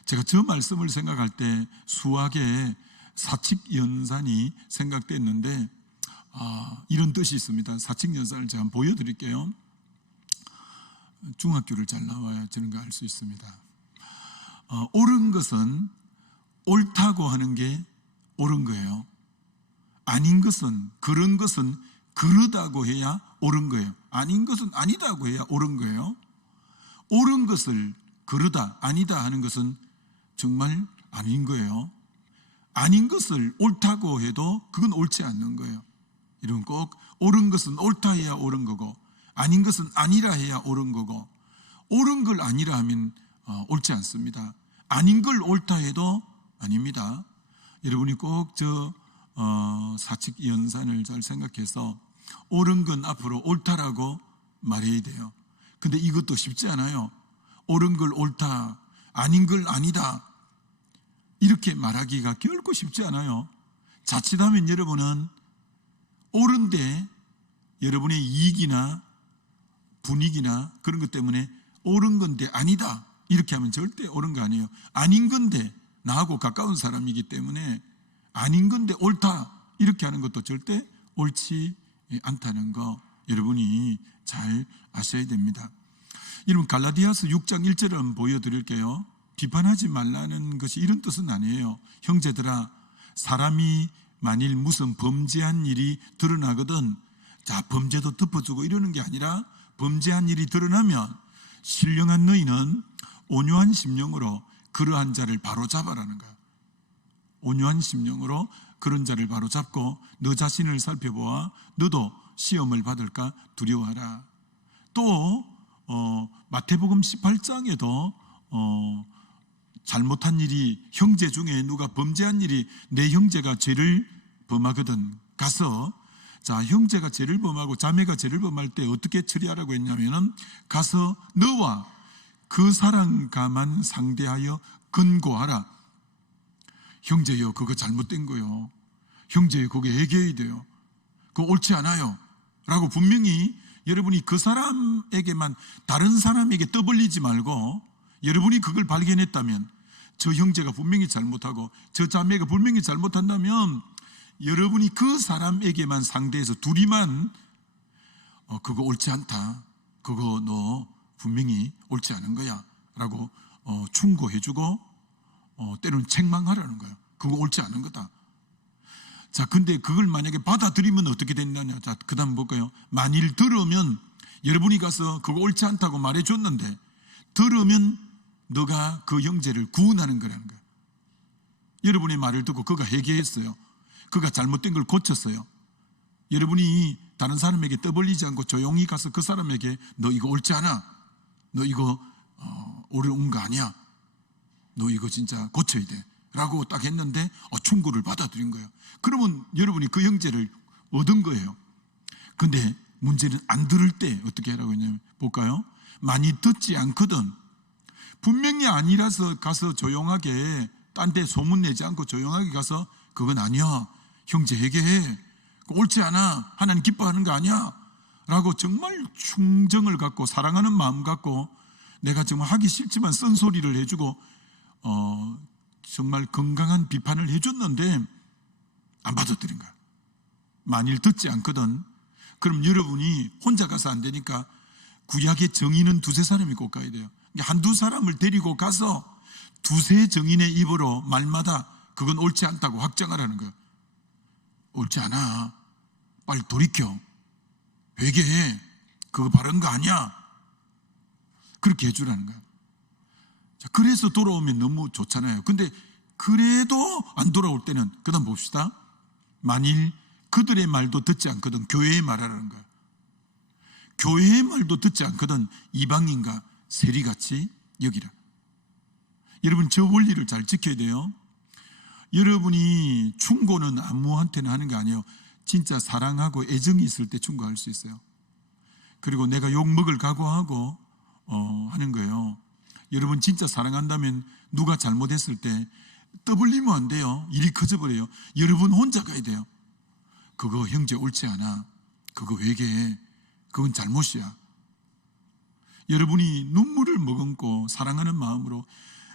제가 저 말씀을 생각할 때 수학의 사칙연산이 생각됐는데 이런 뜻이 있습니다. 사칙연산을 제가 한번 보여드릴게요. 중학교를 잘 나와야 저런 거 알 수 있습니다. 옳은 것은 옳다고 하는 게 옳은 거예요. 아닌 것은, 그런 것은 그러다고 해야 옳은 거예요. 아닌 것은 아니다고 해야 옳은 거예요. 옳은 것을 그러다, 아니다 하는 것은 정말 아닌 거예요. 아닌 것을 옳다고 해도 그건 옳지 않는 거예요. 여러분, 꼭 옳은 것은 옳다 해야 옳은 거고 아닌 것은 아니라 해야 옳은 거고 옳은 걸 아니라 하면 옳지 않습니다. 아닌 걸 옳다 해도 아닙니다. 여러분이 꼭 저 사칙연산을 잘 생각해서 옳은 건 앞으로 옳다라고 말해야 돼요. 근데 이것도 쉽지 않아요. 옳은 걸 옳다, 아닌 걸 아니다, 이렇게 말하기가 결코 쉽지 않아요. 자칫하면 여러분은 옳은데 여러분의 이익이나 분위기나 그런 것 때문에 옳은 건데 아니다, 이렇게 하면 절대 옳은 거 아니에요. 아닌 건데 나하고 가까운 사람이기 때문에 아닌 건데 옳다, 이렇게 하는 것도 절대 옳지 않다는 거 여러분이 잘 아셔야 됩니다. 여러분, 갈라디아서 6장 1절을 한번 보여드릴게요. 비판하지 말라는 것이 이런 뜻은 아니에요. 형제들아, 사람이 만일 무슨 범죄한 일이 드러나거든, 자, 범죄도 덮어주고 이러는 게 아니라 범죄한 일이 드러나면 신령한 너희는 온유한 심령으로 그러한 자를 바로잡아라는 거야. 온유한 심령으로 그런 자를 바로잡고 너 자신을 살펴보아 너도 시험을 받을까 두려워하라. 또 마태복음 18장에도 잘못한 일이, 형제 중에 누가 범죄한 일이, 내 형제가 죄를 범하거든 가서, 자, 형제가 죄를 범하고 자매가 죄를 범할 때 어떻게 처리하라고 했냐면은 가서 너와 그 사람과만 상대하여 근고하라. 형제여, 그거 잘못된 거요. 형제여, 그거 얘기해야 돼요. 그거 옳지 않아요 라고 분명히 여러분이 그 사람에게만, 다른 사람에게 떠벌리지 말고 여러분이 그걸 발견했다면, 저 형제가 분명히 잘못하고 저 자매가 분명히 잘못한다면 여러분이 그 사람에게만 상대해서 둘이만 그거 옳지 않다, 그거 너 분명히 옳지 않은 거야 라고 충고해주고 때로는 책망하라는 거예요. 그거 옳지 않은 거다. 자, 근데 그걸 만약에 받아들이면 어떻게 된다냐. 자, 그 다음 볼까요? 만일 들으면, 여러분이 가서 그거 옳지 않다고 말해줬는데 들으면 너가 그 형제를 구원하는 거라는 거예요. 여러분의 말을 듣고 그가 회개했어요. 그가 잘못된 걸 고쳤어요. 여러분이 다른 사람에게 떠벌리지 않고 조용히 가서 그 사람에게 너 이거 옳지 않아, 너 이거 옳은 거 아니야, 너 이거 진짜 고쳐야 돼 라고 딱 했는데 충고를 받아들인 거예요. 그러면 여러분이 그 형제를 얻은 거예요. 근데 문제는 안 들을 때 어떻게 하라고 했냐면, 볼까요? 많이 듣지 않거든. 분명히 아니라서 가서 조용하게, 딴 데 소문내지 않고 조용하게 가서 그건 아니야, 형제 회개해, 옳지 않아, 하나님 기뻐하는 거 아니야 라고 정말 충정을 갖고 사랑하는 마음 갖고 내가 정말 하기 싫지만 쓴소리를 해주고 정말 건강한 비판을 해줬는데 안 받아들인 거야. 만일 듣지 않거든. 그럼 여러분이 혼자 가서 안 되니까 구약의 정의는 두세 사람이 꼭 가야 돼요. 한두 사람을 데리고 가서 두세 정인의 입으로 말마다 그건 옳지 않다고 확정하라는 거예요. 옳지 않아, 빨리 돌이켜, 회개해, 그거 바른 거 아니야, 그렇게 해주라는 거예요. 자, 그래서 돌아오면 너무 좋잖아요. 근데 그래도 안 돌아올 때는 그 다음 봅시다. 만일 그들의 말도 듣지 않거든 교회의 말하라는 거예요. 교회의 말도 듣지 않거든 이방인과 세리같이 여기라. 여러분, 저 원리를 잘 지켜야 돼요. 여러분이 충고는 아무한테나 하는 게 아니에요. 진짜 사랑하고 애정이 있을 때 충고할 수 있어요. 그리고 내가 욕먹을 각오하고 하는 거예요. 여러분 진짜 사랑한다면 누가 잘못했을 때 떠벌리면 안 돼요. 일이 커져버려요. 여러분 혼자 가야 돼요. 그거 형제 옳지 않아, 그거 회개해, 그건 잘못이야. 여러분이 눈물을 머금고 사랑하는 마음으로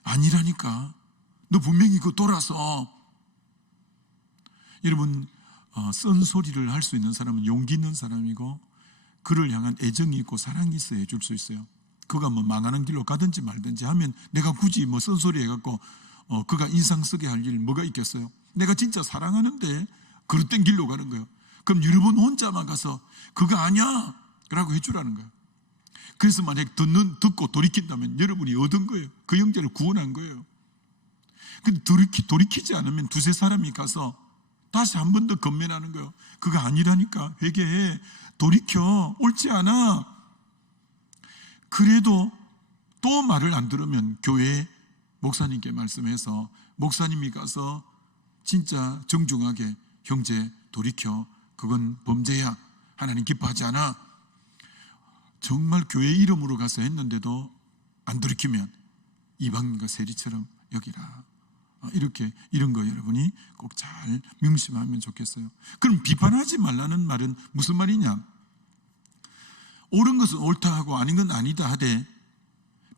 아니라니까, 너 분명히 그거 돌아서. 여러분, 쓴소리를 할 수 있는 사람은 용기 있는 사람이고 그를 향한 애정이 있고 사랑이 있어야 해줄 수 있어요. 그가 뭐 망하는 길로 가든지 말든지 하면 내가 굳이 뭐 쓴소리 해갖고 그가 인상 쓰게 할 일 뭐가 있겠어요? 내가 진짜 사랑하는데 그릇된 길로 가는 거예요. 그럼 여러분 혼자만 가서 그거 아니야 라고 해주라는 거예요. 그래서 만약 듣고 돌이킨다면 여러분이 얻은 거예요. 그 형제를 구원한 거예요. 근데 돌이키지 않으면 두세 사람이 가서 다시 한 번 더 건면하는 거예요. 그거 아니라니까, 회개해, 돌이켜, 옳지 않아. 그래도 또 말을 안 들으면 교회 목사님께 말씀해서 목사님이 가서 진짜 정중하게 형제 돌이켜, 그건 범죄야, 하나님 기뻐하지 않아. 정말 교회 이름으로 가서 했는데도 안 돌이키면 이방인과 세리처럼 여기라. 이렇게, 이런 거 여러분이 꼭 잘 명심하면 좋겠어요. 그럼 비판하지 말라는 말은 무슨 말이냐? 옳은 것은 옳다 하고 아닌 건 아니다 하되,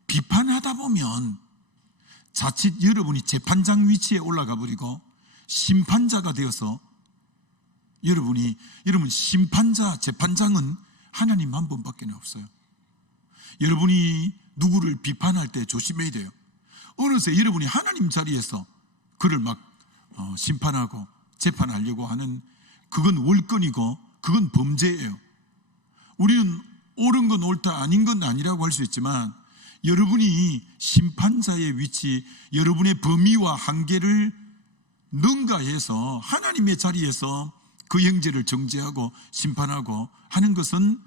비판하다 보면 자칫 여러분이 재판장 위치에 올라가 버리고 심판자가 되어서 여러분 심판자, 재판장은 하나님 한 분밖에 없어요. 여러분이 누구를 비판할 때 조심해야 돼요. 어느새 여러분이 하나님 자리에서 그를 막 심판하고 재판하려고 하는, 그건 월권이고 그건 범죄예요. 우리는 옳은 건 옳다, 아닌 건 아니라고 할 수 있지만 여러분이 심판자의 위치, 여러분의 범위와 한계를 능가해서 하나님의 자리에서 그 형제를 정죄하고 심판하고 하는 것은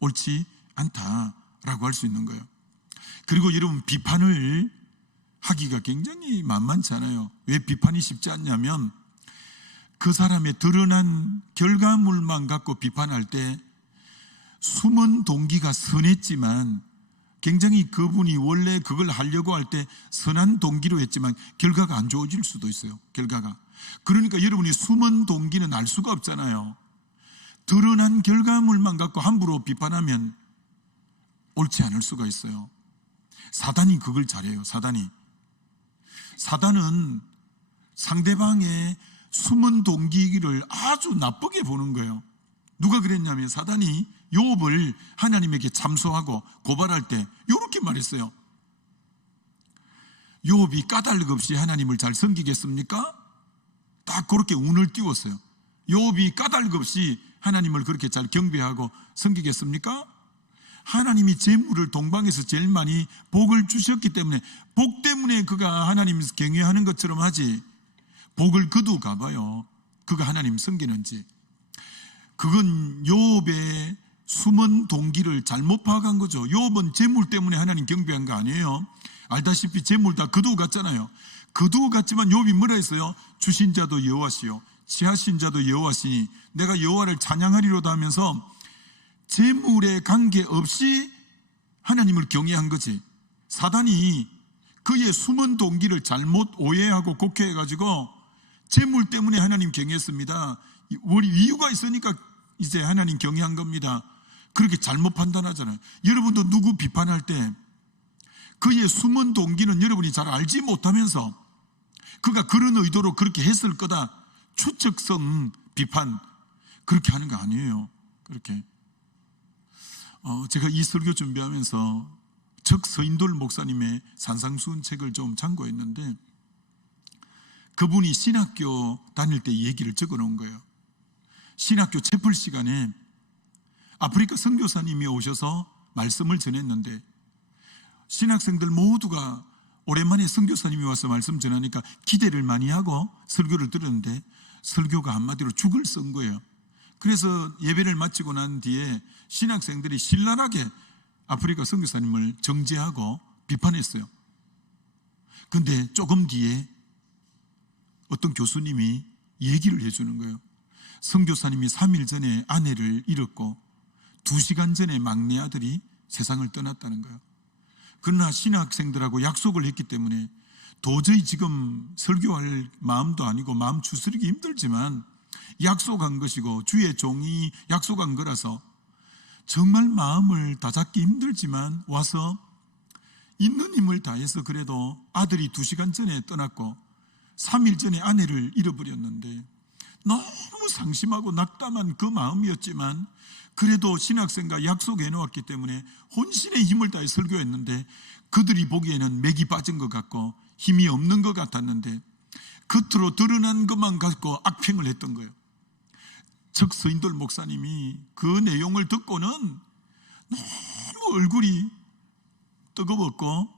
옳지 않다라고 할 수 있는 거예요. 그리고 여러분, 비판을 하기가 굉장히 만만치 않아요. 왜 비판이 쉽지 않냐면 그 사람의 드러난 결과물만 갖고 비판할 때 숨은 동기가 선했지만, 굉장히 그분이 원래 그걸 하려고 할 때 선한 동기로 했지만 결과가 안 좋아질 수도 있어요. 결과가. 그러니까 여러분이 숨은 동기는 알 수가 없잖아요. 드러난 결과물만 갖고 함부로 비판하면 옳지 않을 수가 있어요. 사단이 그걸 잘해요. 사단은 상대방의 숨은 동기를 아주 나쁘게 보는 거예요. 누가 그랬냐면 사단이 욥을 하나님에게 참소하고 고발할 때 이렇게 말했어요. 욥이 까닭 없이 하나님을 잘 섬기겠습니까? 딱 그렇게 운을 띄웠어요. 욥이 까닭 없이 하나님을 그렇게 잘 경배하고 섬기겠습니까? 하나님이 재물을 동방에서 제일 많이 복을 주셨기 때문에 복 때문에 그가 하나님 경외하는 것처럼 하지, 복을 그도 가봐요. 그가 하나님 섬기는지. 그건 욥의 숨은 동기를 잘못 파악한 거죠. 욥은 재물 때문에 하나님 경배한 거 아니에요. 알다시피 재물 다 그도 같잖아요. 그도 같지만 욥이 뭐라 했어요? 주신 자도 여호와시요 취하신 자도 여호와시니 내가 여호와를 찬양하리로다 하면서 재물에 관계없이 하나님을 경외한 거지. 사단이 그의 숨은 동기를 잘못 오해하고 곡해해가지고 재물 때문에 하나님 경외했습니다. 이유가 있으니까 이제 하나님 경외한 겁니다. 그렇게 잘못 판단하잖아요. 여러분도 누구 비판할 때 그의 숨은 동기는 여러분이 잘 알지 못하면서 그가 그런 의도로 그렇게 했을 거다, 추측성 비판, 그렇게 하는 거 아니에요. 그렇게 제가 이 설교 준비하면서 척 서인돌 목사님의 산상수훈 책을 좀 참고했는데 그분이 신학교 다닐 때 얘기를 적어 놓은 거예요. 신학교 채플 시간에 아프리카 선교사님이 오셔서 말씀을 전했는데 신학생들 모두가 오랜만에 선교사님이 와서 말씀 전하니까 기대를 많이 하고 설교를 들었는데 설교가 한마디로 죽을 쓴 거예요. 그래서 예배를 마치고 난 뒤에 신학생들이 신랄하게 아프리카 선교사님을 정죄하고 비판했어요. 근데 조금 뒤에 어떤 교수님이 얘기를 해주는 거예요. 선교사님이 3일 전에 아내를 잃었고 2시간 전에 막내 아들이 세상을 떠났다는 거예요. 그러나 신학생들하고 약속을 했기 때문에 도저히 지금 설교할 마음도 아니고 마음 추스르기 힘들지만 약속한 것이고 주의 종이 약속한 거라서 정말 마음을 다잡기 힘들지만 와서 있는 힘을 다해서 그래도 아들이 2시간 전에 떠났고 3일 전에 아내를 잃어버렸는데 너무 상심하고 낙담한 그 마음이었지만 그래도 신학생과 약속해 놓았기 때문에 혼신의 힘을 다해 설교했는데 그들이 보기에는 맥이 빠진 것 같고 힘이 없는 것 같았는데 겉으로 드러난 것만 갖고 악평을 했던 거예요. 척 서인돌 목사님이 그 내용을 듣고는 너무 얼굴이 뜨거웠고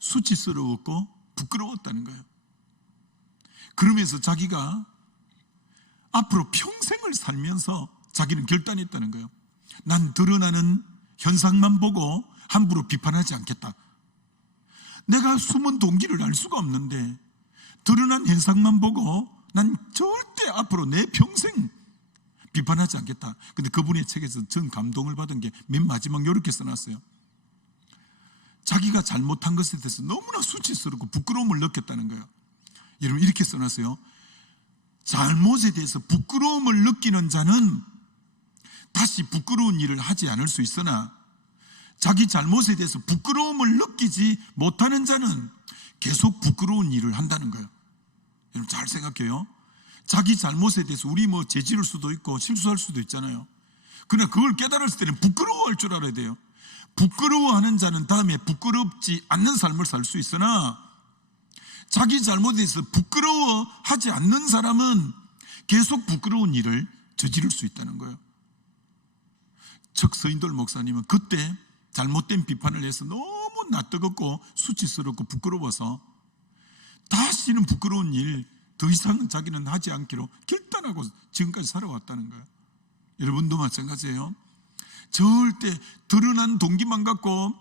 수치스러웠고 부끄러웠다는 거예요. 그러면서 자기가 앞으로 평생을 살면서 자기는 결단했다는 거예요. 난 드러나는 현상만 보고 함부로 비판하지 않겠다. 내가 숨은 동기를 알 수가 없는데 드러난 현상만 보고 난 절대 앞으로 내 평생 비판하지 않겠다. 근데 그분의 책에서 전 감동을 받은 게 맨 마지막 이렇게 써놨어요. 자기가 잘못한 것에 대해서 너무나 수치스럽고 부끄러움을 느꼈다는 거예요. 여러분 이렇게 써놨어요. 잘못에 대해서 부끄러움을 느끼는 자는 다시 부끄러운 일을 하지 않을 수 있으나 자기 잘못에 대해서 부끄러움을 느끼지 못하는 자는 계속 부끄러운 일을 한다는 거예요. 여러분 잘 생각해요. 자기 잘못에 대해서 우리 뭐 죄지을 수도 있고 실수할 수도 있잖아요. 그러나 그걸 깨달았을 때는 부끄러워할 줄 알아야 돼요. 부끄러워하는 자는 다음에 부끄럽지 않는 삶을 살 수 있으나 자기 잘못에 대해서 부끄러워하지 않는 사람은 계속 부끄러운 일을 저지를 수 있다는 거예요. 척 서인돌 목사님은 그때 잘못된 비판을 해서 너무 낯뜨겁고 수치스럽고 부끄러워서 다시는 부끄러운 일 더 이상은 자기는 하지 않기로 결단하고 지금까지 살아왔다는 거예요. 여러분도 마찬가지예요. 절대 드러난 동기만 갖고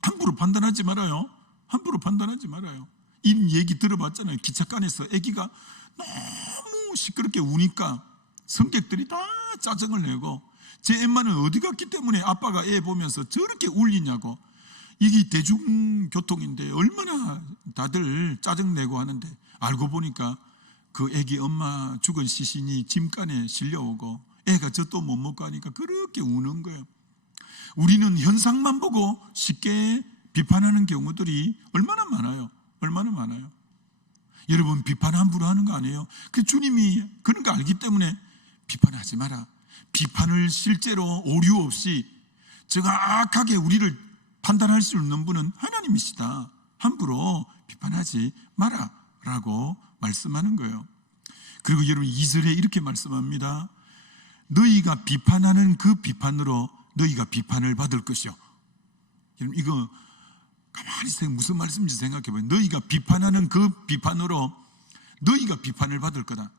함부로 판단하지 말아요. 함부로 판단하지 말아요. 이 얘기 들어봤잖아요. 기차간에서 아기가 너무 시끄럽게 우니까 승객들이 다 짜증을 내고 제 엄마는 어디 갔기 때문에 아빠가 애 보면서 저렇게 울리냐고. 이게 대중교통인데 얼마나 다들 짜증내고 하는데 알고 보니까 그 아기 엄마 죽은 시신이 짐간에 실려오고 애가 젖도 못 먹고 하니까 그렇게 우는 거예요. 우리는 현상만 보고 쉽게 비판하는 경우들이 얼마나 많아요. 얼마나 많아요. 여러분, 비판 함부로 하는 거 아니에요. 그 주님이 그런 거 알기 때문에 비판하지 마라. 비판을 실제로 오류 없이 정확하게 우리를 판단할 수 있는 분은 하나님이시다. 함부로 비판하지 마라 라고 말씀하는 거예요. 그리고 여러분 2절에 이렇게 말씀합니다. 너희가 비판하는 그 비판으로 너희가 비판을 받을 것이요. 여러분 이거 가만히 생각해 무슨 말씀인지 생각해 봐요. 너희가 비판하는 그 비판으로 너희가 비판을 받을 거다.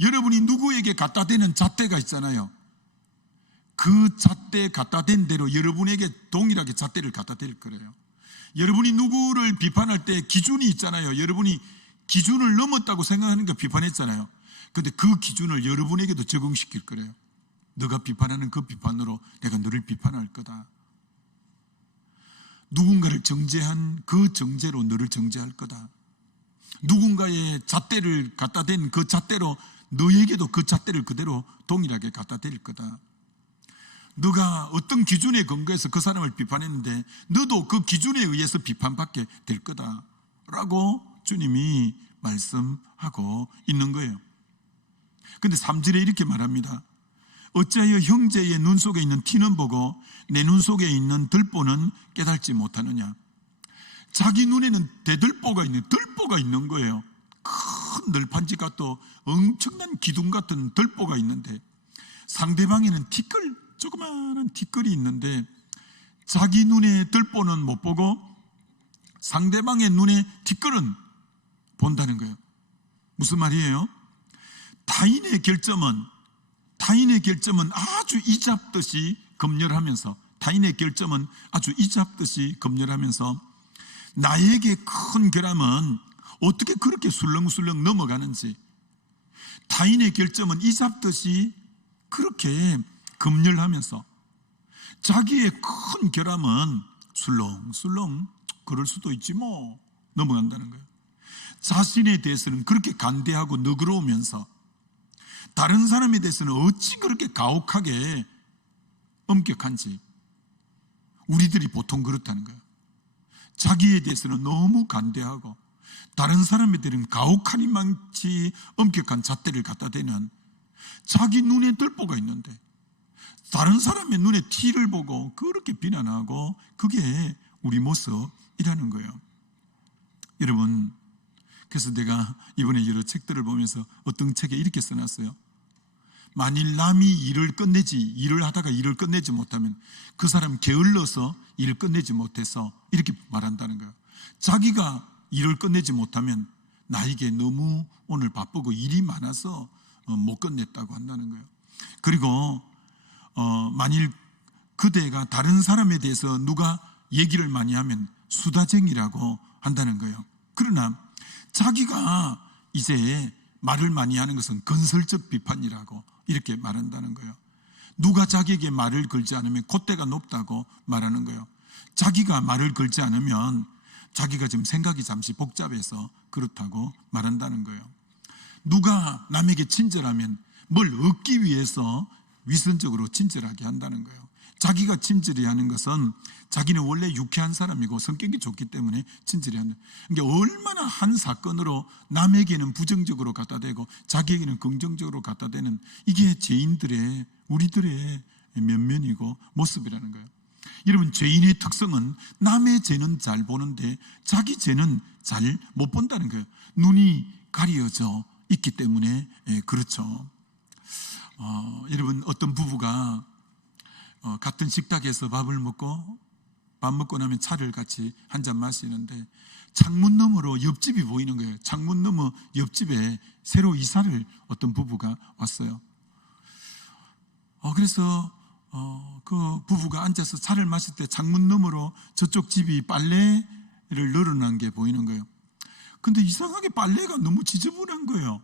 여러분이 누구에게 갖다 대는 잣대가 있잖아요. 그 잣대 갖다 댄 대로 여러분에게 동일하게 잣대를 갖다 댈 거예요. 여러분이 누구를 비판할 때 기준이 있잖아요. 여러분이 기준을 넘었다고 생각하니까 비판했잖아요. 그런데 그 기준을 여러분에게도 적용시킬 거예요. 너가 비판하는 그 비판으로 내가 너를 비판할 거다. 누군가를 정죄한 그 정죄로 너를 정죄할 거다. 누군가의 잣대를 갖다 댄 그 잣대로 너에게도 그 잣대를 그대로 동일하게 갖다 댈 거다. 너가 어떤 기준에 근거해서 그 사람을 비판했는데 너도 그 기준에 의해서 비판받게 될 거다 라고 주님이 말씀하고 있는 거예요. 근데 3절에 이렇게 말합니다. 어찌하여 형제의 눈 속에 있는 티는 보고 내 눈 속에 있는 들보는 깨달지 못하느냐. 자기 눈에는 대들보가 있는 거예요. 큰 널판지 같은 엄청난 기둥 같은 들보가 있는데 상대방에는 조그마한 티끌이 있는데 자기 눈에 들보는 못 보고 상대방의 눈에 티끌은 본다는 거예요. 무슨 말이에요? 타인의 결점은 아주 이잡듯이 검열하면서 나에게 큰 결함은 어떻게 그렇게 술렁술렁 넘어가는지, 타인의 결점은 이잡듯이 그렇게 검열하면서 자기의 큰 결함은 술렁술렁 그럴 수도 있지 뭐 넘어간다는 거예요. 자신에 대해서는 그렇게 간대하고 너그러우면서 다른 사람에 대해서는 어찌 그렇게 가혹하게 엄격한지. 우리들이 보통 그렇다는 거예요. 자기에 대해서는 너무 간대하고 다른 사람에 대해서는 가혹하니 많지 엄격한 잣대를 갖다 대는, 자기 눈에 들보가 있는데 다른 사람의 눈에 티를 보고 그렇게 비난하고, 그게 우리 모습이라는 거예요. 여러분, 그래서 내가 이번에 여러 책들을 보면서 어떤 책에 이렇게 써놨어요. 만일 남이 일을 하다가 일을 끝내지 못하면 그 사람 게을러서 일을 끝내지 못해서 이렇게 말한다는 거예요. 자기가 일을 끝내지 못하면 나에게 너무 오늘 바쁘고 일이 많아서 못 끝냈다고 한다는 거예요. 그리고 만일 그대가 다른 사람에 대해서 누가 얘기를 많이 하면 수다쟁이라고 한다는 거예요. 그러나 자기가 이제 말을 많이 하는 것은 건설적 비판이라고 이렇게 말한다는 거예요. 누가 자기에게 말을 걸지 않으면 콧대가 높다고 말하는 거예요. 자기가 말을 걸지 않으면 자기가 지금 생각이 잠시 복잡해서 그렇다고 말한다는 거예요. 누가 남에게 친절하면 뭘 얻기 위해서 위선적으로 친절하게 한다는 거예요. 자기가 친절히 하는 것은 자기는 원래 유쾌한 사람이고 성격이 좋기 때문에 친절히 한다. 그러니까 얼마나 한 사건으로 남에게는 부정적으로 갖다 대고 자기에게는 긍정적으로 갖다 대는, 이게 죄인들의, 우리들의 면면이고 모습이라는 거예요. 여러분, 죄인의 특성은 남의 죄는 잘 보는데 자기 죄는 잘 못 본다는 거예요. 눈이 가려져 있기 때문에 그렇죠. 여러분, 어떤 부부가 같은 식탁에서 밥 먹고 나면 차를 같이 한 잔 마시는데 창문 너머로 옆집이 보이는 거예요. 창문 너머 옆집에 새로 이사를 어떤 부부가 왔어요. 그래서 그 부부가 앉아서 차를 마실 때 창문 너머로 저쪽 집이 빨래를 널어놓은 게 보이는 거예요. 근데 이상하게 빨래가 너무 지저분한 거예요.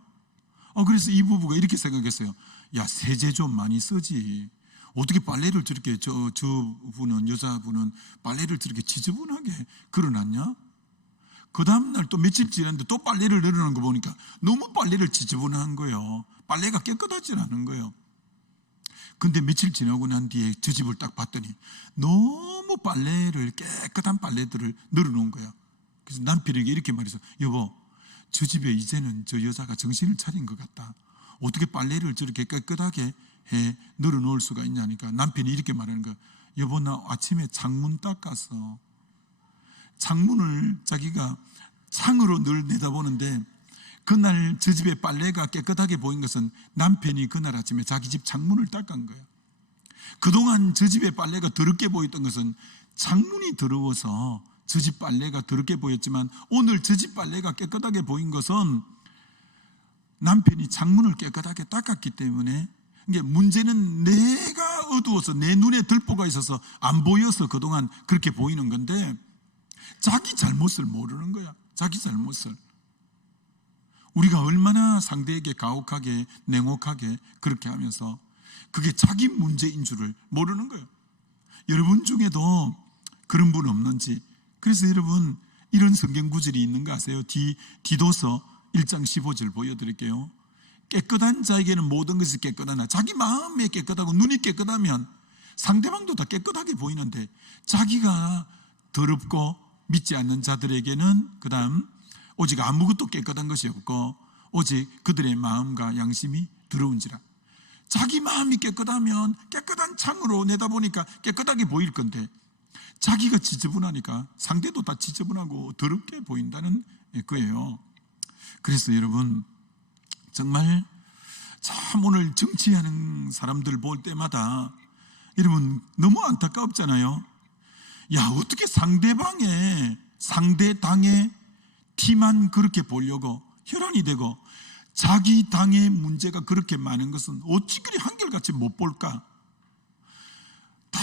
그래서 이 부부가 이렇게 생각했어요. 야, 세제 좀 많이 쓰지. 어떻게 빨래를 저렇게 여자분은 빨래를 저렇게 지저분하게 걸어놨냐? 그 다음날 또 며칠 지났는데 또 빨래를 널어놓은 거 보니까 너무 빨래를 지저분한 거예요. 빨래가 깨끗하지 않은 거예요. 근데 며칠 지나고 난 뒤에 저 집을 딱 봤더니 너무 깨끗한 빨래들을 널어놓은 거야. 그래서 남편에게 이렇게 말해서, 여보, 저 집에 이제는 저 여자가 정신을 차린 것 같다. 어떻게 빨래를 저렇게 깨끗하게 해 널어놓을 수가 있냐니까 남편이 이렇게 말하는 거야. 여보, 나 아침에 창문 닦았어. 창문을 자기가 창으로 늘 내다보는데 그날 저 집에 빨래가 깨끗하게 보인 것은 남편이 그날 아침에 자기 집 창문을 닦은 거예요. 그동안 저 집에 빨래가 더럽게 보였던 것은 창문이 더러워서 저 집 빨래가 더럽게 보였지만 오늘 저 집 빨래가 깨끗하게 보인 것은 남편이 창문을 깨끗하게 닦았기 때문에, 이게 문제는 내가 어두워서 내 눈에 들보가 있어서 안 보여서 그동안 그렇게 보이는 건데 자기 잘못을 모르는 거야. 자기 잘못을. 우리가 얼마나 상대에게 가혹하게 냉혹하게 그렇게 하면서 그게 자기 문제인 줄을 모르는 거예요. 여러분 중에도 그런 분 없는지. 그래서 여러분, 이런 성경 구절이 있는 거 아세요? 디도서 1장 15절 보여드릴게요. 깨끗한 자에게는 모든 것이 깨끗하나 자기 마음이 깨끗하고 눈이 깨끗하면 상대방도 다 깨끗하게 보이는데 자기가 더럽고 믿지 않는 자들에게는 그 다음 오직 아무것도 깨끗한 것이 없고 오직 그들의 마음과 양심이 더러운지라. 자기 마음이 깨끗하면 깨끗한 창으로 내다보니까 깨끗하게 보일 건데 자기가 지저분하니까 상대도 다 지저분하고 더럽게 보인다는 거예요. 그래서 여러분, 정말 참 오늘 정치하는 사람들 볼 때마다 여러분 너무 안타깝잖아요. 야, 어떻게 상대당의 티만 그렇게 보려고 혈안이 되고 자기 당의 문제가 그렇게 많은 것은 어찌 그리 한결같이 못 볼까? 다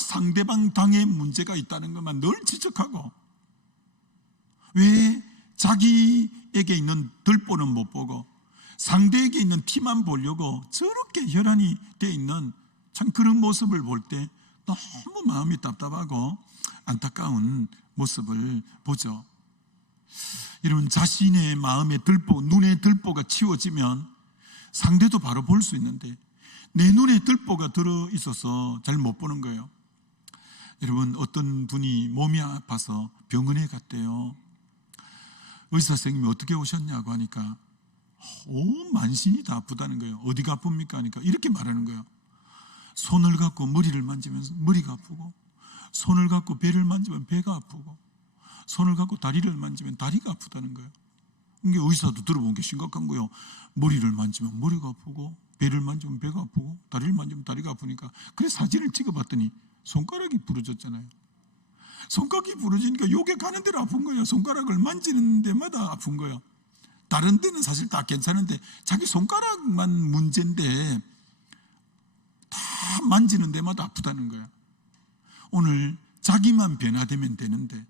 상대방 당의 문제가 있다는 것만 늘 지적하고 왜 자기에게 있는 들보는 못 보고 상대에게 있는 티만 보려고 저렇게 혈안이 돼 있는 참 그런 모습을 볼 때 너무 마음이 답답하고 안타까운 모습을 보죠. 여러분, 자신의 마음의 들보, 눈의 들보가 치워지면 상대도 바로 볼 수 있는데 내 눈에 들보가 들어 있어서 잘 못 보는 거예요. 여러분, 어떤 분이 몸이 아파서 병원에 갔대요. 의사 선생님이 어떻게 오셨냐고 하니까 온 만신이 다 아프다는 거예요. 어디가 아픕니까? 하니까 이렇게 말하는 거예요. 손을 갖고 머리를 만지면 머리가 아프고, 손을 갖고 배를 만지면 배가 아프고, 손을 갖고 다리를 만지면 다리가 아프다는 거예요. 이게 의사도 들어본 게 심각한 거예요. 머리를 만지면 머리가 아프고, 배를 만지면 배가 아프고, 다리를 만지면 다리가 아프니까. 그래서 사진을 찍어봤더니 손가락이 부러졌잖아요. 손가락이 부러지니까 요게 가는 대로 아픈 거예요. 손가락을 만지는 데마다 아픈 거예요. 다른 데는 사실 다 괜찮은데 자기 손가락만 문제인데 다 만지는 데마다 아프다는 거예요. 오늘 자기만 변화되면 되는데,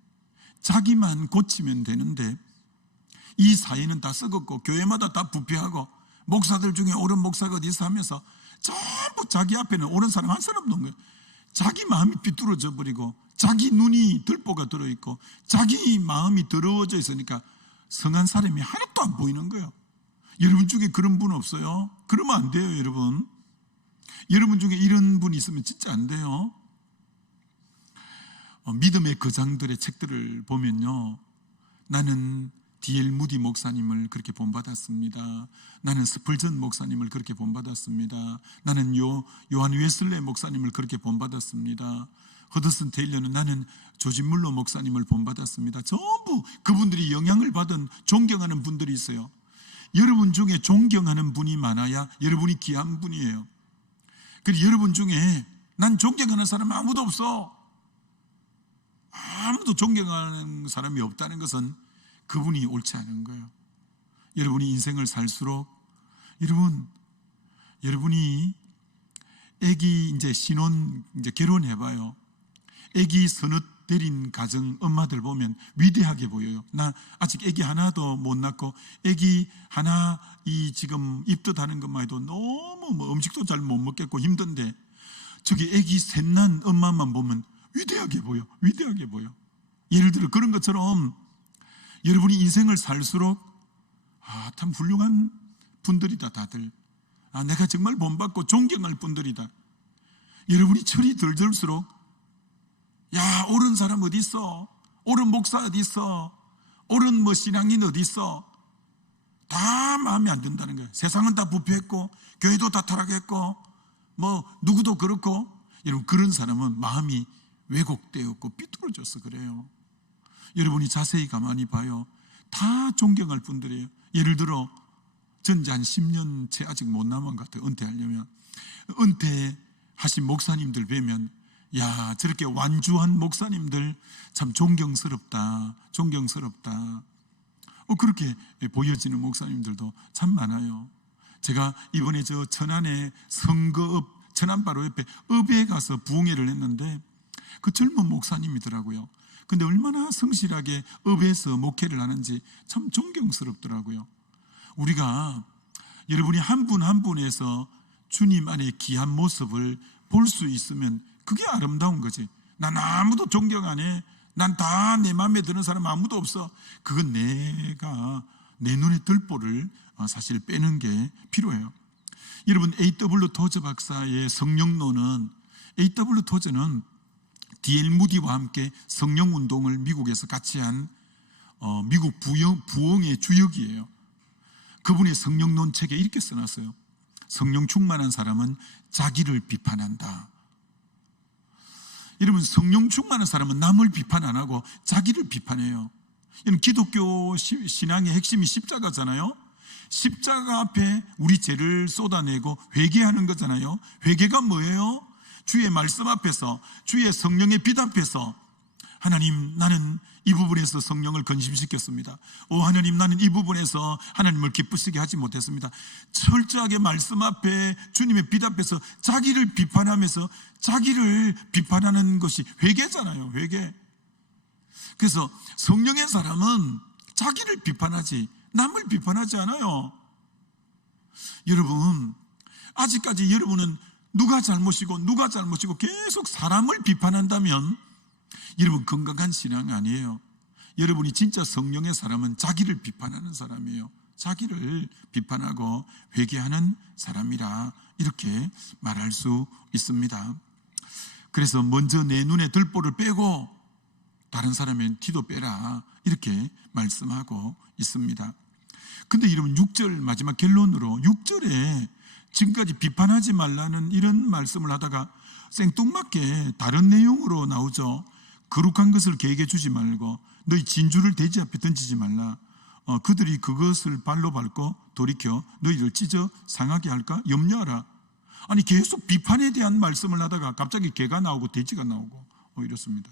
자기만 고치면 되는데 이 사회는 다 썩었고 교회마다 다 부패하고 목사들 중에 옳은 목사가 어디 있어 하면서 전부 자기 앞에는 옳은 사람 한 사람도 없는 거예요. 자기 마음이 비뚤어져 버리고 자기 눈이 들보가 들어있고 자기 마음이 더러워져 있으니까 성한 사람이 하나도 안 보이는 거예요. 여러분 중에 그런 분 없어요? 그러면 안 돼요, 여러분. 여러분 중에 이런 분이 있으면 진짜 안 돼요. 믿음의 거장들의 책들을 보면요, 나는 D.L. 무디 목사님을 그렇게 본받았습니다. 나는 스펄전 목사님을 그렇게 본받았습니다. 나는 요한 웨슬레 목사님을 그렇게 본받았습니다. 허드슨 테일러는 나는 조지 물러 목사님을 본받았습니다. 전부 그분들이 영향을 받은 존경하는 분들이 있어요. 여러분 중에 존경하는 분이 많아야 여러분이 귀한 분이에요. 그리고 여러분 중에 난 존경하는 사람이 아무도 없어, 아무도 존경하는 사람이 없다는 것은 그분이 옳지 않은 거예요. 여러분이 인생을 살수록 여러분이 애기 이제 신혼 이제 결혼해봐요. 애기 서너 데린 가정 엄마들 보면 위대하게 보여요. 나 아직 애기 하나도 못 낳고 애기 하나 이 지금 입덧하는 것만 해도 너무 뭐 음식도 잘 못 먹겠고 힘든데 저기 애기 셋 난 엄마만 보면 위대하게 보여. 위대하게 보여. 예를 들어 그런 것처럼 여러분이 인생을 살수록 참 훌륭한 분들이다 다들. 내가 정말 본받고 존경할 분들이다. 여러분이 철이 덜 들수록 야, 옳은 사람 어디 있어? 옳은 목사 어디 있어? 옳은 뭐 신앙인 어디 있어? 다 마음에 안 든다는 거예요. 세상은 다 부패했고 교회도 다 타락했고 뭐 누구도 그렇고. 여러분, 그런 사람은 마음이 왜곡되었고 삐뚤어져서 그래요. 여러분이 자세히 가만히 봐요. 다 존경할 분들이에요. 예를 들어 전 이제 한 10년 채 아직 못 남은 것 같아요. 은퇴하려면. 은퇴하신 목사님들 뵈면 야, 저렇게 완주한 목사님들 참 존경스럽다. 그렇게 보여지는 목사님들도 참 많아요. 제가 이번에 저 천안의 선거읍, 천안 바로 옆에 읍에 가서 부흥회를 했는데 그 젊은 목사님이더라고요. 근데 얼마나 성실하게 읍에서 목회를 하는지 참 존경스럽더라고요. 우리가 여러분이 한 분 한 분에서 주님 안에 귀한 모습을 볼 수 있으면 그게 아름다운 거지. 난 아무도 존경 안 해. 난 다 내 마음에 드는 사람 아무도 없어. 그건 내가 내 눈에 들보를 사실 빼는 게 필요해요. 여러분, A.W. 토저 박사의 성령론은, A.W. 토저는 D.L. 무디와 함께 성령운동을 미국에서 같이 한 미국 부흥의 주역이에요. 그분의 성령론 책에 이렇게 써놨어요. 성령 충만한 사람은 자기를 비판한다. 여러분, 성령 충만한 사람은 남을 비판 안 하고 자기를 비판해요. 여러분, 기독교 신앙의 핵심이 십자가잖아요. 십자가 앞에 우리 죄를 쏟아내고 회개하는 거잖아요. 회개가 뭐예요? 주의 말씀 앞에서, 주의 성령의 빛 앞에서 하나님, 나는 이 부분에서 성령을 건심시켰습니다. 오 하나님, 나는 이 부분에서 하나님을 기쁘시게 하지 못했습니다. 철저하게 말씀 앞에, 주님의 빛 앞에서 자기를 비판하면서 자기를 비판하는 것이 회개잖아요. 회개. 그래서 성령의 사람은 자기를 비판하지 남을 비판하지 않아요. 여러분, 아직까지 여러분은 누가 잘못이고 계속 사람을 비판한다면 여러분, 건강한 신앙 아니에요. 여러분이 진짜 성령의 사람은 자기를 비판하는 사람이에요. 자기를 비판하고 회개하는 사람이라 이렇게 말할 수 있습니다. 그래서 먼저 내 눈에 들보를 빼고 다른 사람의 티도 빼라, 이렇게 말씀하고 있습니다. 근데 여러분, 6절 마지막 결론으로 6절에 지금까지 비판하지 말라는 이런 말씀을 하다가 생뚱맞게 다른 내용으로 나오죠. 거룩한 것을 개에게 주지 말고 너희 진주를 돼지 앞에 던지지 말라. 그들이 그것을 발로 밟고 돌이켜 너희를 찢어 상하게 할까 염려하라. 아니, 계속 비판에 대한 말씀을 하다가 갑자기 개가 나오고 돼지가 나오고 이렇습니다.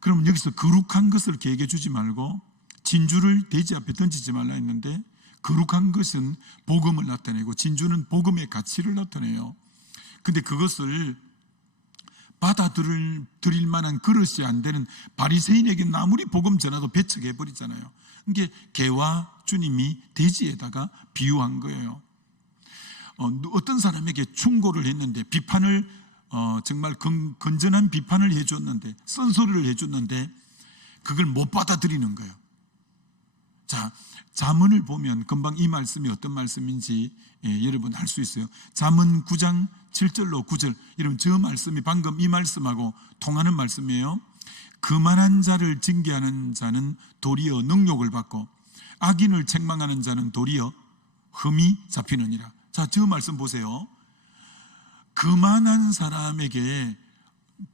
그럼 여기서 거룩한 것을 개에게 주지 말고 진주를 돼지 앞에 던지지 말라 했는데, 거룩한 것은 복음을 나타내고 진주는 복음의 가치를 나타내요. 근데 그것을 받아들일 만한 그릇이 안 되는 바리새인에게는 아무리 복음 전하도 배척해 버리잖아요. 이게 개와 주님이 돼지에다가 비유한 거예요. 어떤 사람에게 충고를 했는데, 비판을 정말 건전한 비판을 해줬는데, 쓴소리를 해줬는데 그걸 못 받아들이는 거예요. 자, 잠언을 보면 금방 이 말씀이 어떤 말씀인지 여러분 알 수 있어요. 잠언 9장 7절로 9절, 여러분 저 말씀이 방금 이 말씀하고 통하는 말씀이에요. 그만한 자를 징계하는 자는 도리어 능욕을 받고 악인을 책망하는 자는 도리어 흠이 잡히느니라. 자, 저 말씀 보세요. 그만한 사람에게,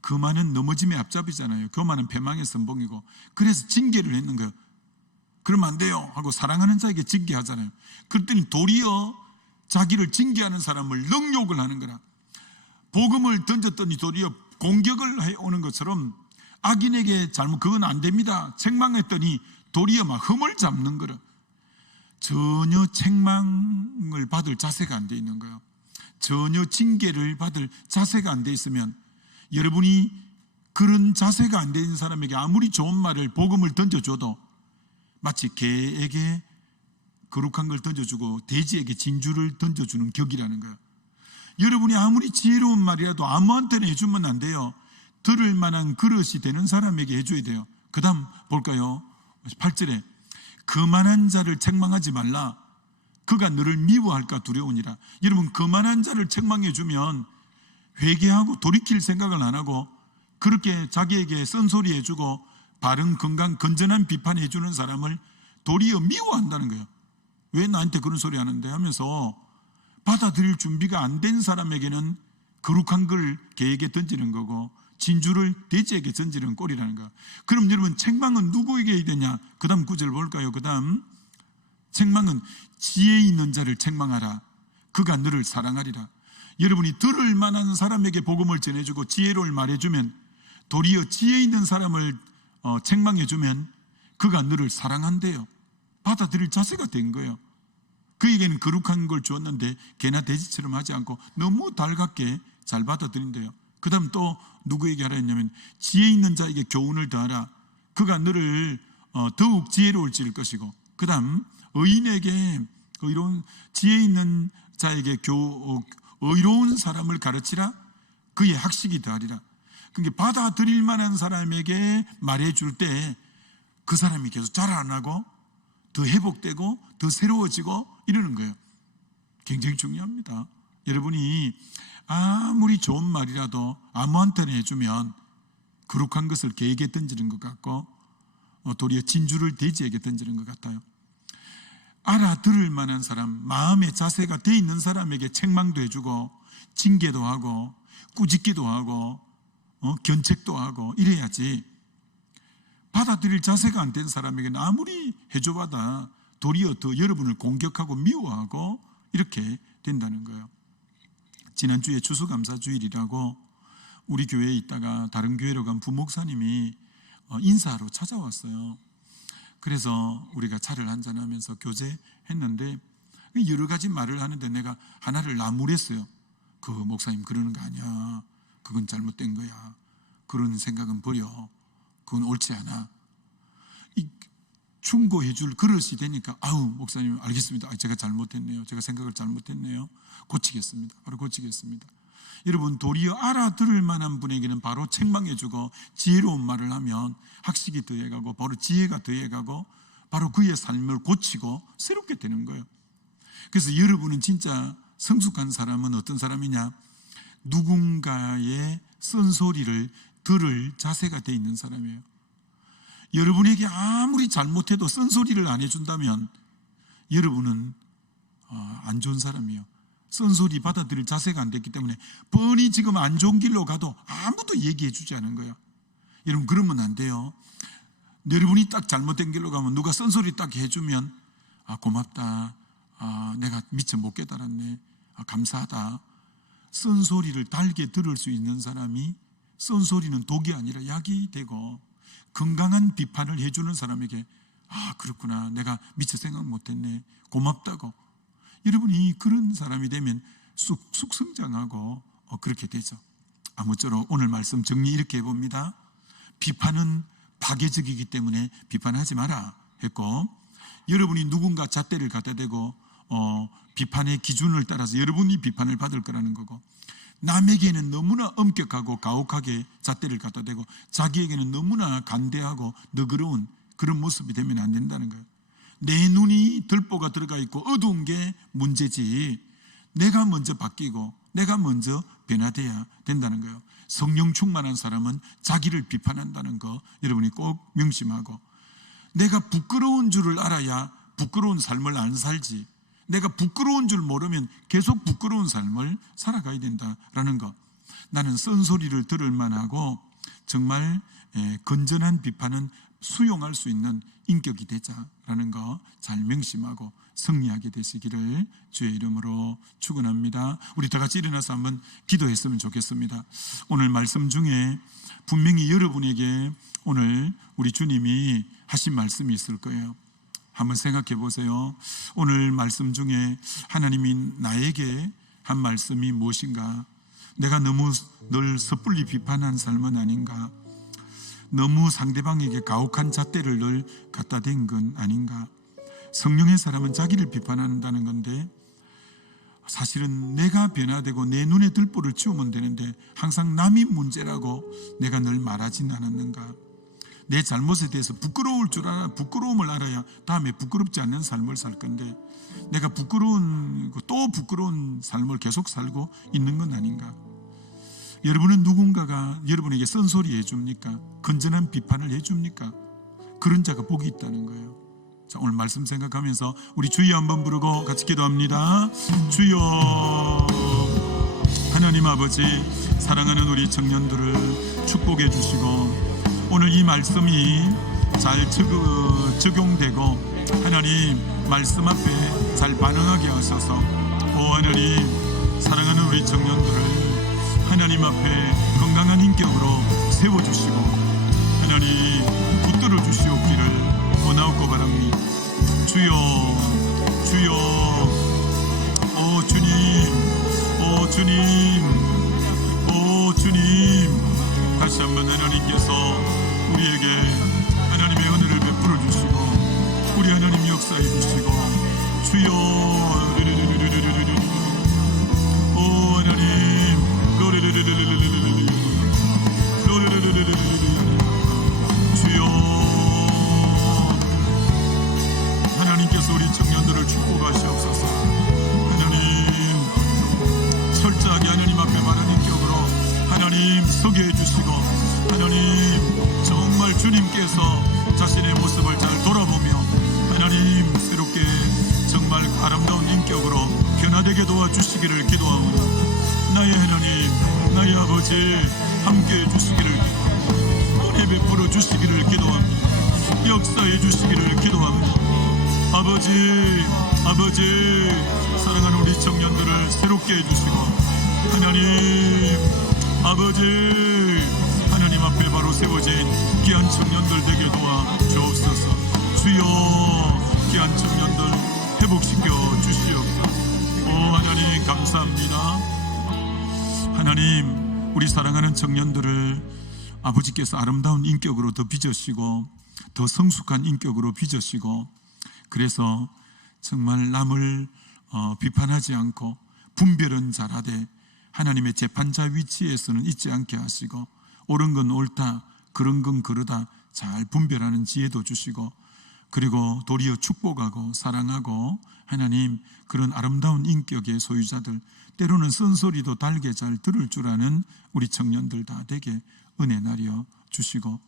그만은 넘어짐의 앞잡이잖아요. 교만은 패망의 선봉이고, 그래서 징계를 했는 거예요. 그러면 안 돼요 하고 사랑하는 자에게 징계하잖아요. 그랬더니 도리어 자기를 징계하는 사람을 능욕을 하는 거라. 복음을 던졌더니 도리어 공격을 해오는 것처럼 악인에게 잘못, 그건 안 됩니다 책망했더니 도리어 막 흠을 잡는 거라. 전혀 책망을 받을 자세가 안 돼 있는 거예요. 전혀 징계를 받을 자세가 안 돼 있으면, 여러분이 그런 자세가 안 돼 있는 사람에게 아무리 좋은 말을, 복음을 던져줘도 마치 개에게 거룩한 걸 던져주고 돼지에게 진주를 던져주는 격이라는 거예요. 여러분이 아무리 지혜로운 말이라도 아무한테나 해주면 안 돼요. 들을 만한 그릇이 되는 사람에게 해줘야 돼요. 그 다음 볼까요? 8절에 그만한 자를 책망하지 말라. 그가 너를 미워할까 두려우니라. 여러분, 거만한 자를 책망해 주면 회개하고 돌이킬 생각을 안 하고 그렇게 자기에게 쓴소리 해주고 바른 건강 건전한 비판해 주는 사람을 도리어 미워한다는 거예요. 왜 나한테 그런 소리 하는데 하면서 받아들일 준비가 안 된 사람에게는 거룩한 걸 개에게 던지는 거고 진주를 돼지에게 던지는 꼴이라는 거예요. 그럼 여러분, 책망은 누구에게 해야 되냐? 그 다음 구절 볼까요? 그 다음, 책망은 지혜 있는 자를 책망하라. 그가 너를 사랑하리라. 여러분이 들을 만한 사람에게 복음을 전해주고 지혜를 말해주면, 도리어 지혜 있는 사람을 책망해주면 그가 너를 사랑한대요. 받아들일 자세가 된 거예요. 그에게는 거룩한 걸 주었는데 개나 돼지처럼 하지 않고 너무 달갑게 잘 받아들인대요. 그 다음 또 누구에게 하라 했냐면, 지혜 있는 자에게 교훈을 더하라. 그가 너를 더욱 지혜로울지일 것이고, 그 다음 의인에게 의로운 지혜 있는 자에게 의로운 사람을 가르치라. 그의 학식이 더하리라. 그러니까 받아들일 만한 사람에게 말해줄 때 그 사람이 계속 자라나고 더 회복되고 더 새로워지고 이러는 거예요. 굉장히 중요합니다. 여러분이 아무리 좋은 말이라도 아무한테나 해주면 거룩한 것을 개에게 던지는 것 같고 도리어 진주를 돼지에게 던지는 것 같아요. 알아들을 만한 사람, 마음의 자세가 돼 있는 사람에게 책망도 해주고 징계도 하고 꾸짖기도 하고 견책도 하고 이래야지, 받아들일 자세가 안 된 사람에게는 아무리 해줘봐도 도리어 더 여러분을 공격하고 미워하고 이렇게 된다는 거예요. 지난주에 추수감사주일이라고 우리 교회에 있다가 다른 교회로 간 부목사님이 인사하러 찾아왔어요. 그래서 우리가 차를 한잔하면서 교제했는데 여러 가지 말을 하는데 내가 하나를 나무랬어요. 그 목사님 그러는 거 아니야. 그건 잘못된 거야. 그런 생각은 버려. 그건 옳지 않아. 충고해 줄 그릇이 되니까 아우 목사님 알겠습니다. 제가 잘못했네요. 제가 생각을 잘못했네요. 고치겠습니다. 바로 고치겠습니다. 여러분, 도리어 알아들을 만한 분에게는 바로 책망해 주고 지혜로운 말을 하면 학식이 더해가고 바로 지혜가 더해가고 바로 그의 삶을 고치고 새롭게 되는 거예요. 그래서 여러분은 진짜 성숙한 사람은 어떤 사람이냐? 누군가의 쓴소리를 들을 자세가 돼 있는 사람이에요. 여러분에게 아무리 잘못해도 쓴소리를 안 해준다면 여러분은 안 좋은 사람이에요. 쓴소리 받아들일 자세가 안 됐기 때문에 뻔히 지금 안 좋은 길로 가도 아무도 얘기해 주지 않은 거예요. 여러분, 그러면 안 돼요. 여러분이 딱 잘못된 길로 가면 누가 쓴소리 딱 해주면 고맙다, 내가 미처 못 깨달았네, 감사하다. 쓴소리를 달게 들을 수 있는 사람이, 쓴소리는 독이 아니라 약이 되고 건강한 비판을 해주는 사람에게 그렇구나, 내가 미처 생각 못했네, 고맙다고. 여러분이 그런 사람이 되면 쑥쑥 성장하고 그렇게 되죠. 아무쪼록 오늘 말씀 정리 이렇게 해봅니다. 비판은 파괴적이기 때문에 비판하지 마라 했고, 여러분이 누군가 잣대를 갖다 대고 비판의 기준을 따라서 여러분이 비판을 받을 거라는 거고, 남에게는 너무나 엄격하고 가혹하게 잣대를 갖다 대고 자기에게는 너무나 간대하고 너그러운 그런 모습이 되면 안 된다는 거예요. 내 눈이 들보가 들어가 있고 어두운 게 문제지, 내가 먼저 바뀌고 내가 먼저 변화돼야 된다는 거예요. 성령 충만한 사람은 자기를 비판한다는 거 여러분이 꼭 명심하고, 내가 부끄러운 줄을 알아야 부끄러운 삶을 안 살지, 내가 부끄러운 줄 모르면 계속 부끄러운 삶을 살아가야 된다라는 거. 나는 쓴소리를 들을 만하고 정말 건전한 비판은 수용할 수 있는 인격이 되자라는 거 잘 명심하고 승리하게 되시기를 주의 이름으로 축원합니다. 우리 다 같이 일어나서 한번 기도했으면 좋겠습니다. 오늘 말씀 중에 분명히 여러분에게 오늘 우리 주님이 하신 말씀이 있을 거예요. 한번 생각해 보세요. 오늘 말씀 중에 하나님이 나에게 한 말씀이 무엇인가? 내가 너무 늘 섣불리 비판한 삶은 아닌가? 너무 상대방에게 가혹한 잣대를 늘 갖다 댄 건 아닌가? 성령의 사람은 자기를 비판한다는 건데 사실은 내가 변화되고 내 눈에 들보를 치우면 되는데 항상 남이 문제라고 내가 늘 말하진 않았는가? 내 잘못에 대해서 부끄러움을 알아야 다음에 부끄럽지 않는 삶을 살 건데, 내가 또 부끄러운 삶을 계속 살고 있는 건 아닌가? 여러분은 누군가가 여러분에게 쓴소리 해줍니까? 건전한 비판을 해줍니까? 그런 자가 복이 있다는 거예요. 자, 오늘 말씀 생각하면서 우리 주여 한번 부르고 같이 기도합니다. 주여, 하나님 아버지, 사랑하는 우리 청년들을 축복해 주시고, 오늘 이 말씀이 잘 적용되고 하나님 말씀 앞에 잘 반응하게 하셔서, 오 하나님, 사랑하는 우리 청년들을 하나님 앞에 건강한 인격으로 세워주시고 하나님 붙들어 주시옵기를 원하옵고 바랍니다. 주여, 주여, 오 주님, 오 주님, 오 주님, 다시 한번 하나님께서 우리에게 하나님의 은혜를 베풀어 주시고 우리 하나님 역사해 주시고, 주여, 오 하나님, 주여, 하나님께서 우리 청년들을 축복하시옵소서. 하나님, 철저하게 하나님 앞에 바른 인격으로 하나님 서게 해주시고, 하나님 정말 주님께서 자신의 모습을 잘 돌아보며 하나님 새롭게 정말 아름다운 인격으로 변화되게 도와주시기를 기도하오니, 나의 하나님, 나의 아버지, 함께해 주시기를 기도합니다. 은혜 베풀어 주시기를 기도합니다. 역사해 주시기를 기도합니다. 아버지, 아버지, 사랑하는 우리 청년들을 새롭게 해주시고 하나님 아버지, 하나님 앞에 바로 세워진 귀한 청년들 되게 도와 주옵소서. 주여, 귀한 청년들 회복시켜 주시옵소서. 오 하나님 감사합니다. 하나님, 우리 사랑하는 청년들을 아버지께서 아름다운 인격으로 더 빚으시고 더 성숙한 인격으로 빚으시고, 그래서 정말 남을 비판하지 않고 분별은 잘하되 하나님의 재판자 위치에서는 있지 않게 하시고, 옳은 건 옳다, 그런 건 그러다 잘 분별하는 지혜도 주시고, 그리고 도리어 축복하고 사랑하고 하나님 그런 아름다운 인격의 소유자들, 때로는 쓴소리도 달게 잘 들을 줄 아는 우리 청년들 다 되게 은혜 나려 주시고,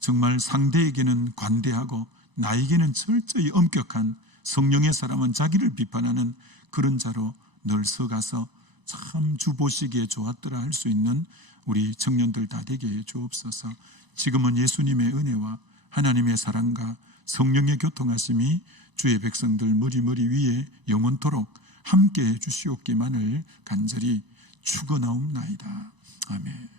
정말 상대에게는 관대하고 나에게는 철저히 엄격한 성령의 사람은 자기를 비판하는 그런 자로 늘 서가서 참 주 보시기에 좋았더라 할 수 있는 우리 청년들 다 되게 해 주옵소서. 지금은 예수님의 은혜와 하나님의 사랑과 성령의 교통하심이 주의 백성들 머리 위에 영원토록 함께 해 주시옵기만을 간절히 축원하옵나이다. 아멘.